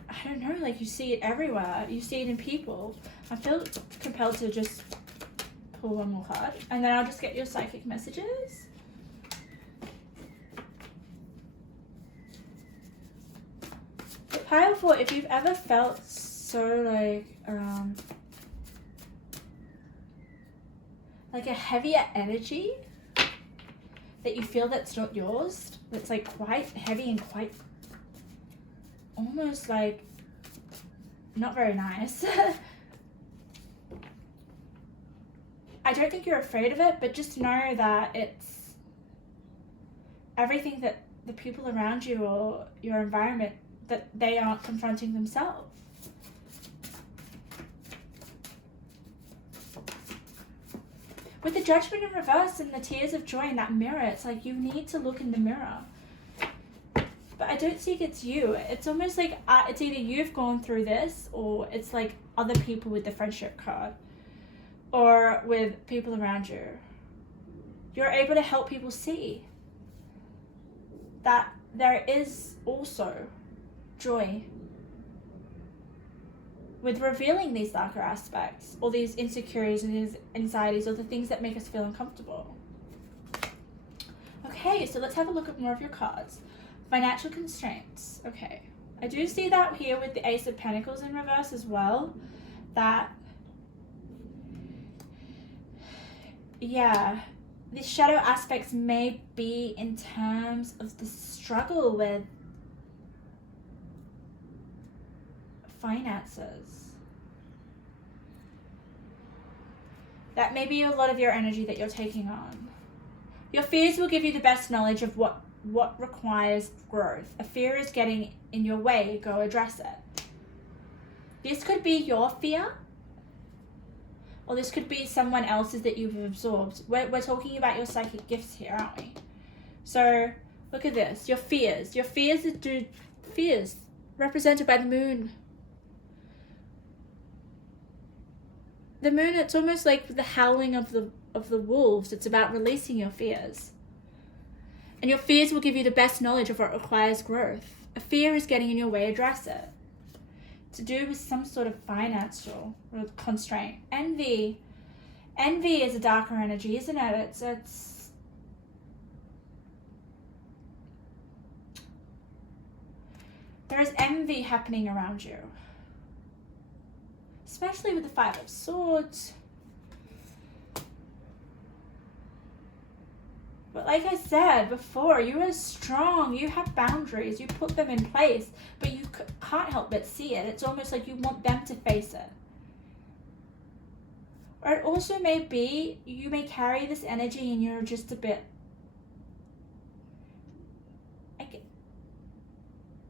I don't know, like, you see it everywhere. You see it in people. I feel compelled to just pull one more card, and then I'll just get your psychic messages. Pile 4, if you've ever felt so like a heavier energy that you feel that's not yours, that's like quite heavy and quite almost like not very nice. I don't think you're afraid of it, but just know that it's everything that the people around you or your environment, that they aren't confronting themselves. With the Judgment in reverse and the tears of joy in that mirror, it's like you need to look in the mirror. But I don't think it's you. It's almost like it's either you've gone through this, or it's like other people with the friendship card, or with people around you. You're able to help people see that there is also joy with revealing these darker aspects, or these insecurities and these anxieties, or the things that make us feel uncomfortable. Okay, so let's have a look at more of your cards. Financial constraints. Okay, I do see that here with the Ace of Pentacles in reverse as well. That, yeah, the shadow aspects may be in terms of the struggle with finances. That may be a lot of your energy that you're taking on. Your fears will give you the best knowledge of what requires growth. A fear is getting in your way, go address it. This could be your fear, or this could be someone else's that you've absorbed. We're talking about your psychic gifts here, aren't we? So look at this, your fears. Your fears represented by the moon. the moon, it's almost like the howling of the wolves. It's about releasing your fears. And your fears will give you the best knowledge of what requires growth. A fear is getting in your way, address it. To do with some sort of financial constraint. Envy is a darker energy, isn't it? It's there is envy happening around you. Especially with the Five of Swords. But like I said before, you are strong, you have boundaries, you put them in place, but you can't help but see it. It's almost like you want them to face it. Or it also may be, you may carry this energy and you're just a bit,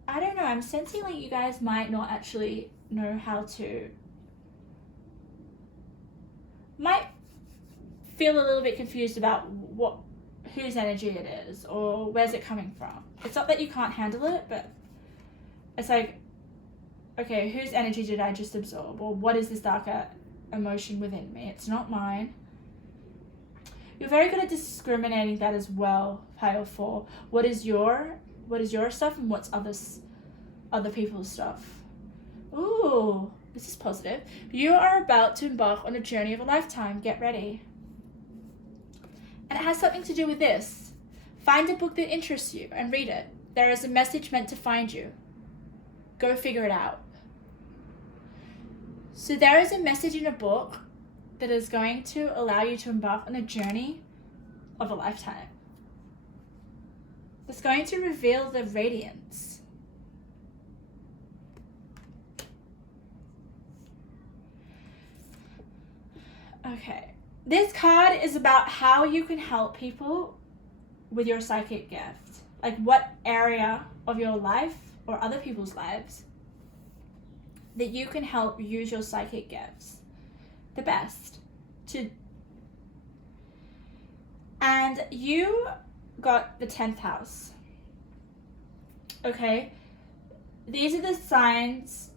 I don't know, I'm sensing like you guys might not actually know how to, might feel a little bit confused about whose energy it is or where's it coming from. It's not that you can't handle it, but it's like, okay, whose energy did I just absorb? Or what is this darker emotion within me? It's not mine. You're very good at discriminating that as well, Pile 4. What is your stuff and what's other people's stuff? Ooh, this is positive. You are about to embark on a journey of a lifetime. Get ready. And it has something to do with this. Find a book that interests you and read it. There is a message meant to find you. Go figure it out. So there is a message in a book that is going to allow you to embark on a journey of a lifetime. It's going to reveal the radiance. Okay. This card is about how you can help people with your psychic gift. Like what area of your life or other people's lives that you can help use your psychic gifts the best to. And you got the 10th house. Okay. These are the signs,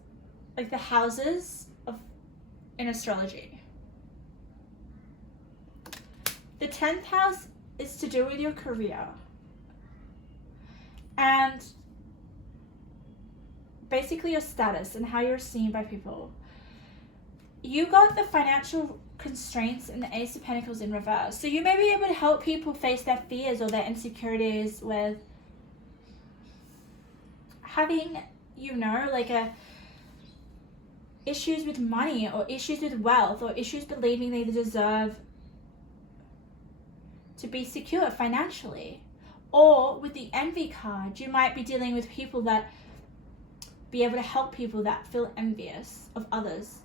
like the houses in astrology. The 10th house is to do with your career. And basically your status and how you're seen by people. You got the financial constraints and the Ace of Pentacles in reverse. So you may be able to help people face their fears or their insecurities with having, like issues with money or issues with wealth or issues believing they deserve to be secure financially. Or with the envy card, you might be dealing with people that be able to help people that feel envious of others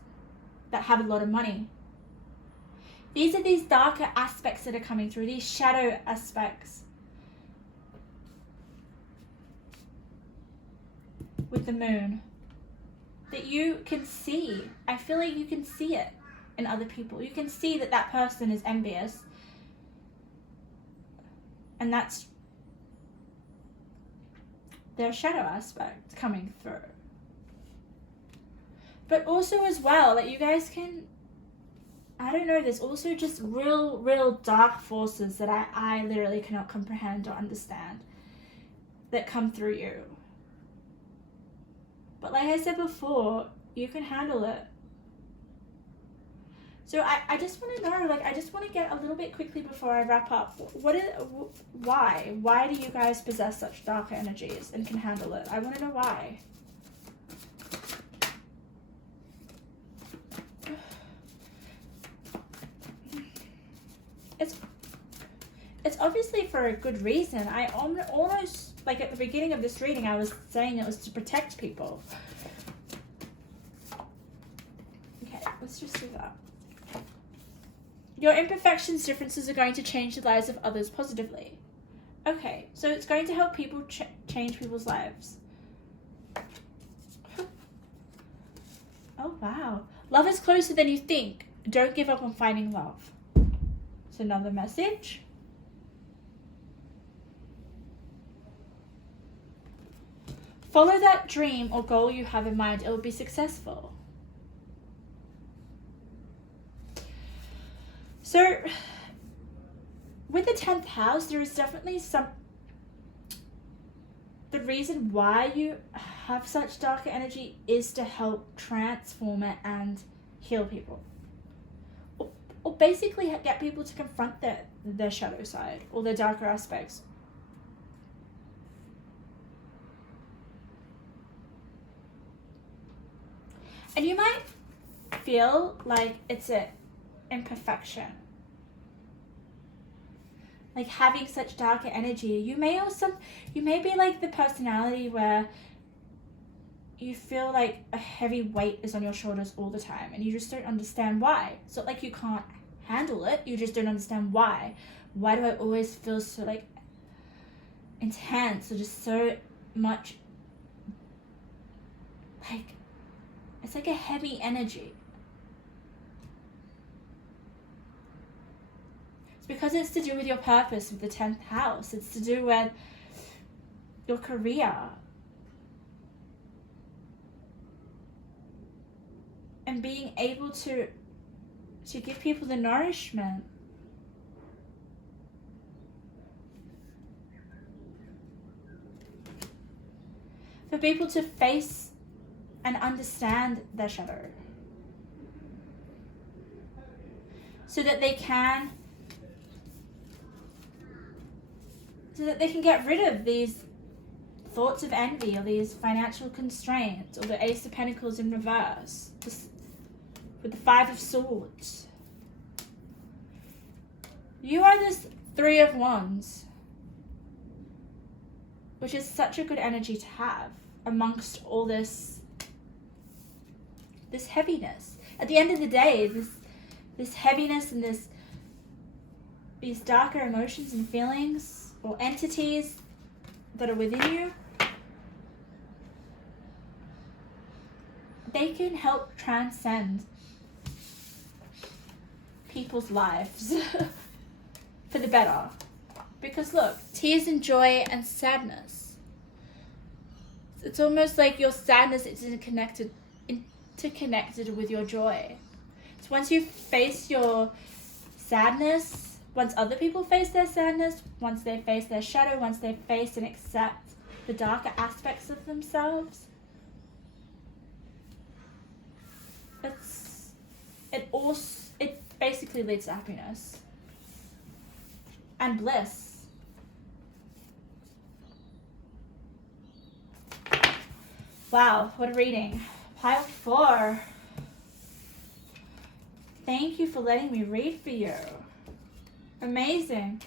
that have a lot of money. These are these darker aspects that are coming through, these shadow aspects with the moon that you can see. I feel like you can see it in other people. You can see that that person is envious. And that's their shadow aspect coming through. But also as well, that you guys can, I don't know, there's also just real dark forces that I literally cannot comprehend or understand that come through you. But like I said before, you can handle it. So I just want to know, I just want to get a little bit quickly before I wrap up. Why? Why do you guys possess such darker energies and can handle it? I want to know why. It's obviously for a good reason. I almost, at the beginning of this reading, I was saying it was to protect people. Okay, let's just do that. Your imperfections, differences are going to change the lives of others positively. Okay, so it's going to help people change people's lives. Oh, wow. Love is closer than you think. Don't give up on finding love. It's another message. Follow that dream or goal you have in mind. It will be successful. So with the 10th house, there is definitely the reason why you have such darker energy is to help transform it and heal people. Or basically get people to confront their shadow side or their darker aspects. And you might feel like it's an imperfection. Like having such darker energy, you may be like the personality where you feel like a heavy weight is on your shoulders all the time and you just don't understand why. It's not like you can't handle it, you just don't understand why. Why do I always feel so like intense or just so much like, it's like a heavy energy. It's because it's to do with your purpose with the 10th house. It's to do with your career. And being able to give people the nourishment. For people to face and understand their shadow. So that they can get rid of these thoughts of envy or these financial constraints or the Ace of Pentacles in reverse with the 5 of Swords. You are this 3 of Wands, which is such a good energy to have amongst all this heaviness. At the end of the day, this heaviness and these darker emotions and feelings or entities that are within you, they can help transcend people's lives for the better. Because look, tears and joy and sadness. It's almost like your sadness is interconnected with your joy. So once you face your sadness, once other people face their sadness, once they face their shadow, once they face and accept the darker aspects of themselves, it basically leads to happiness and bliss. Wow, what a reading. Pile 4. Thank you for letting me read for you. Amazing.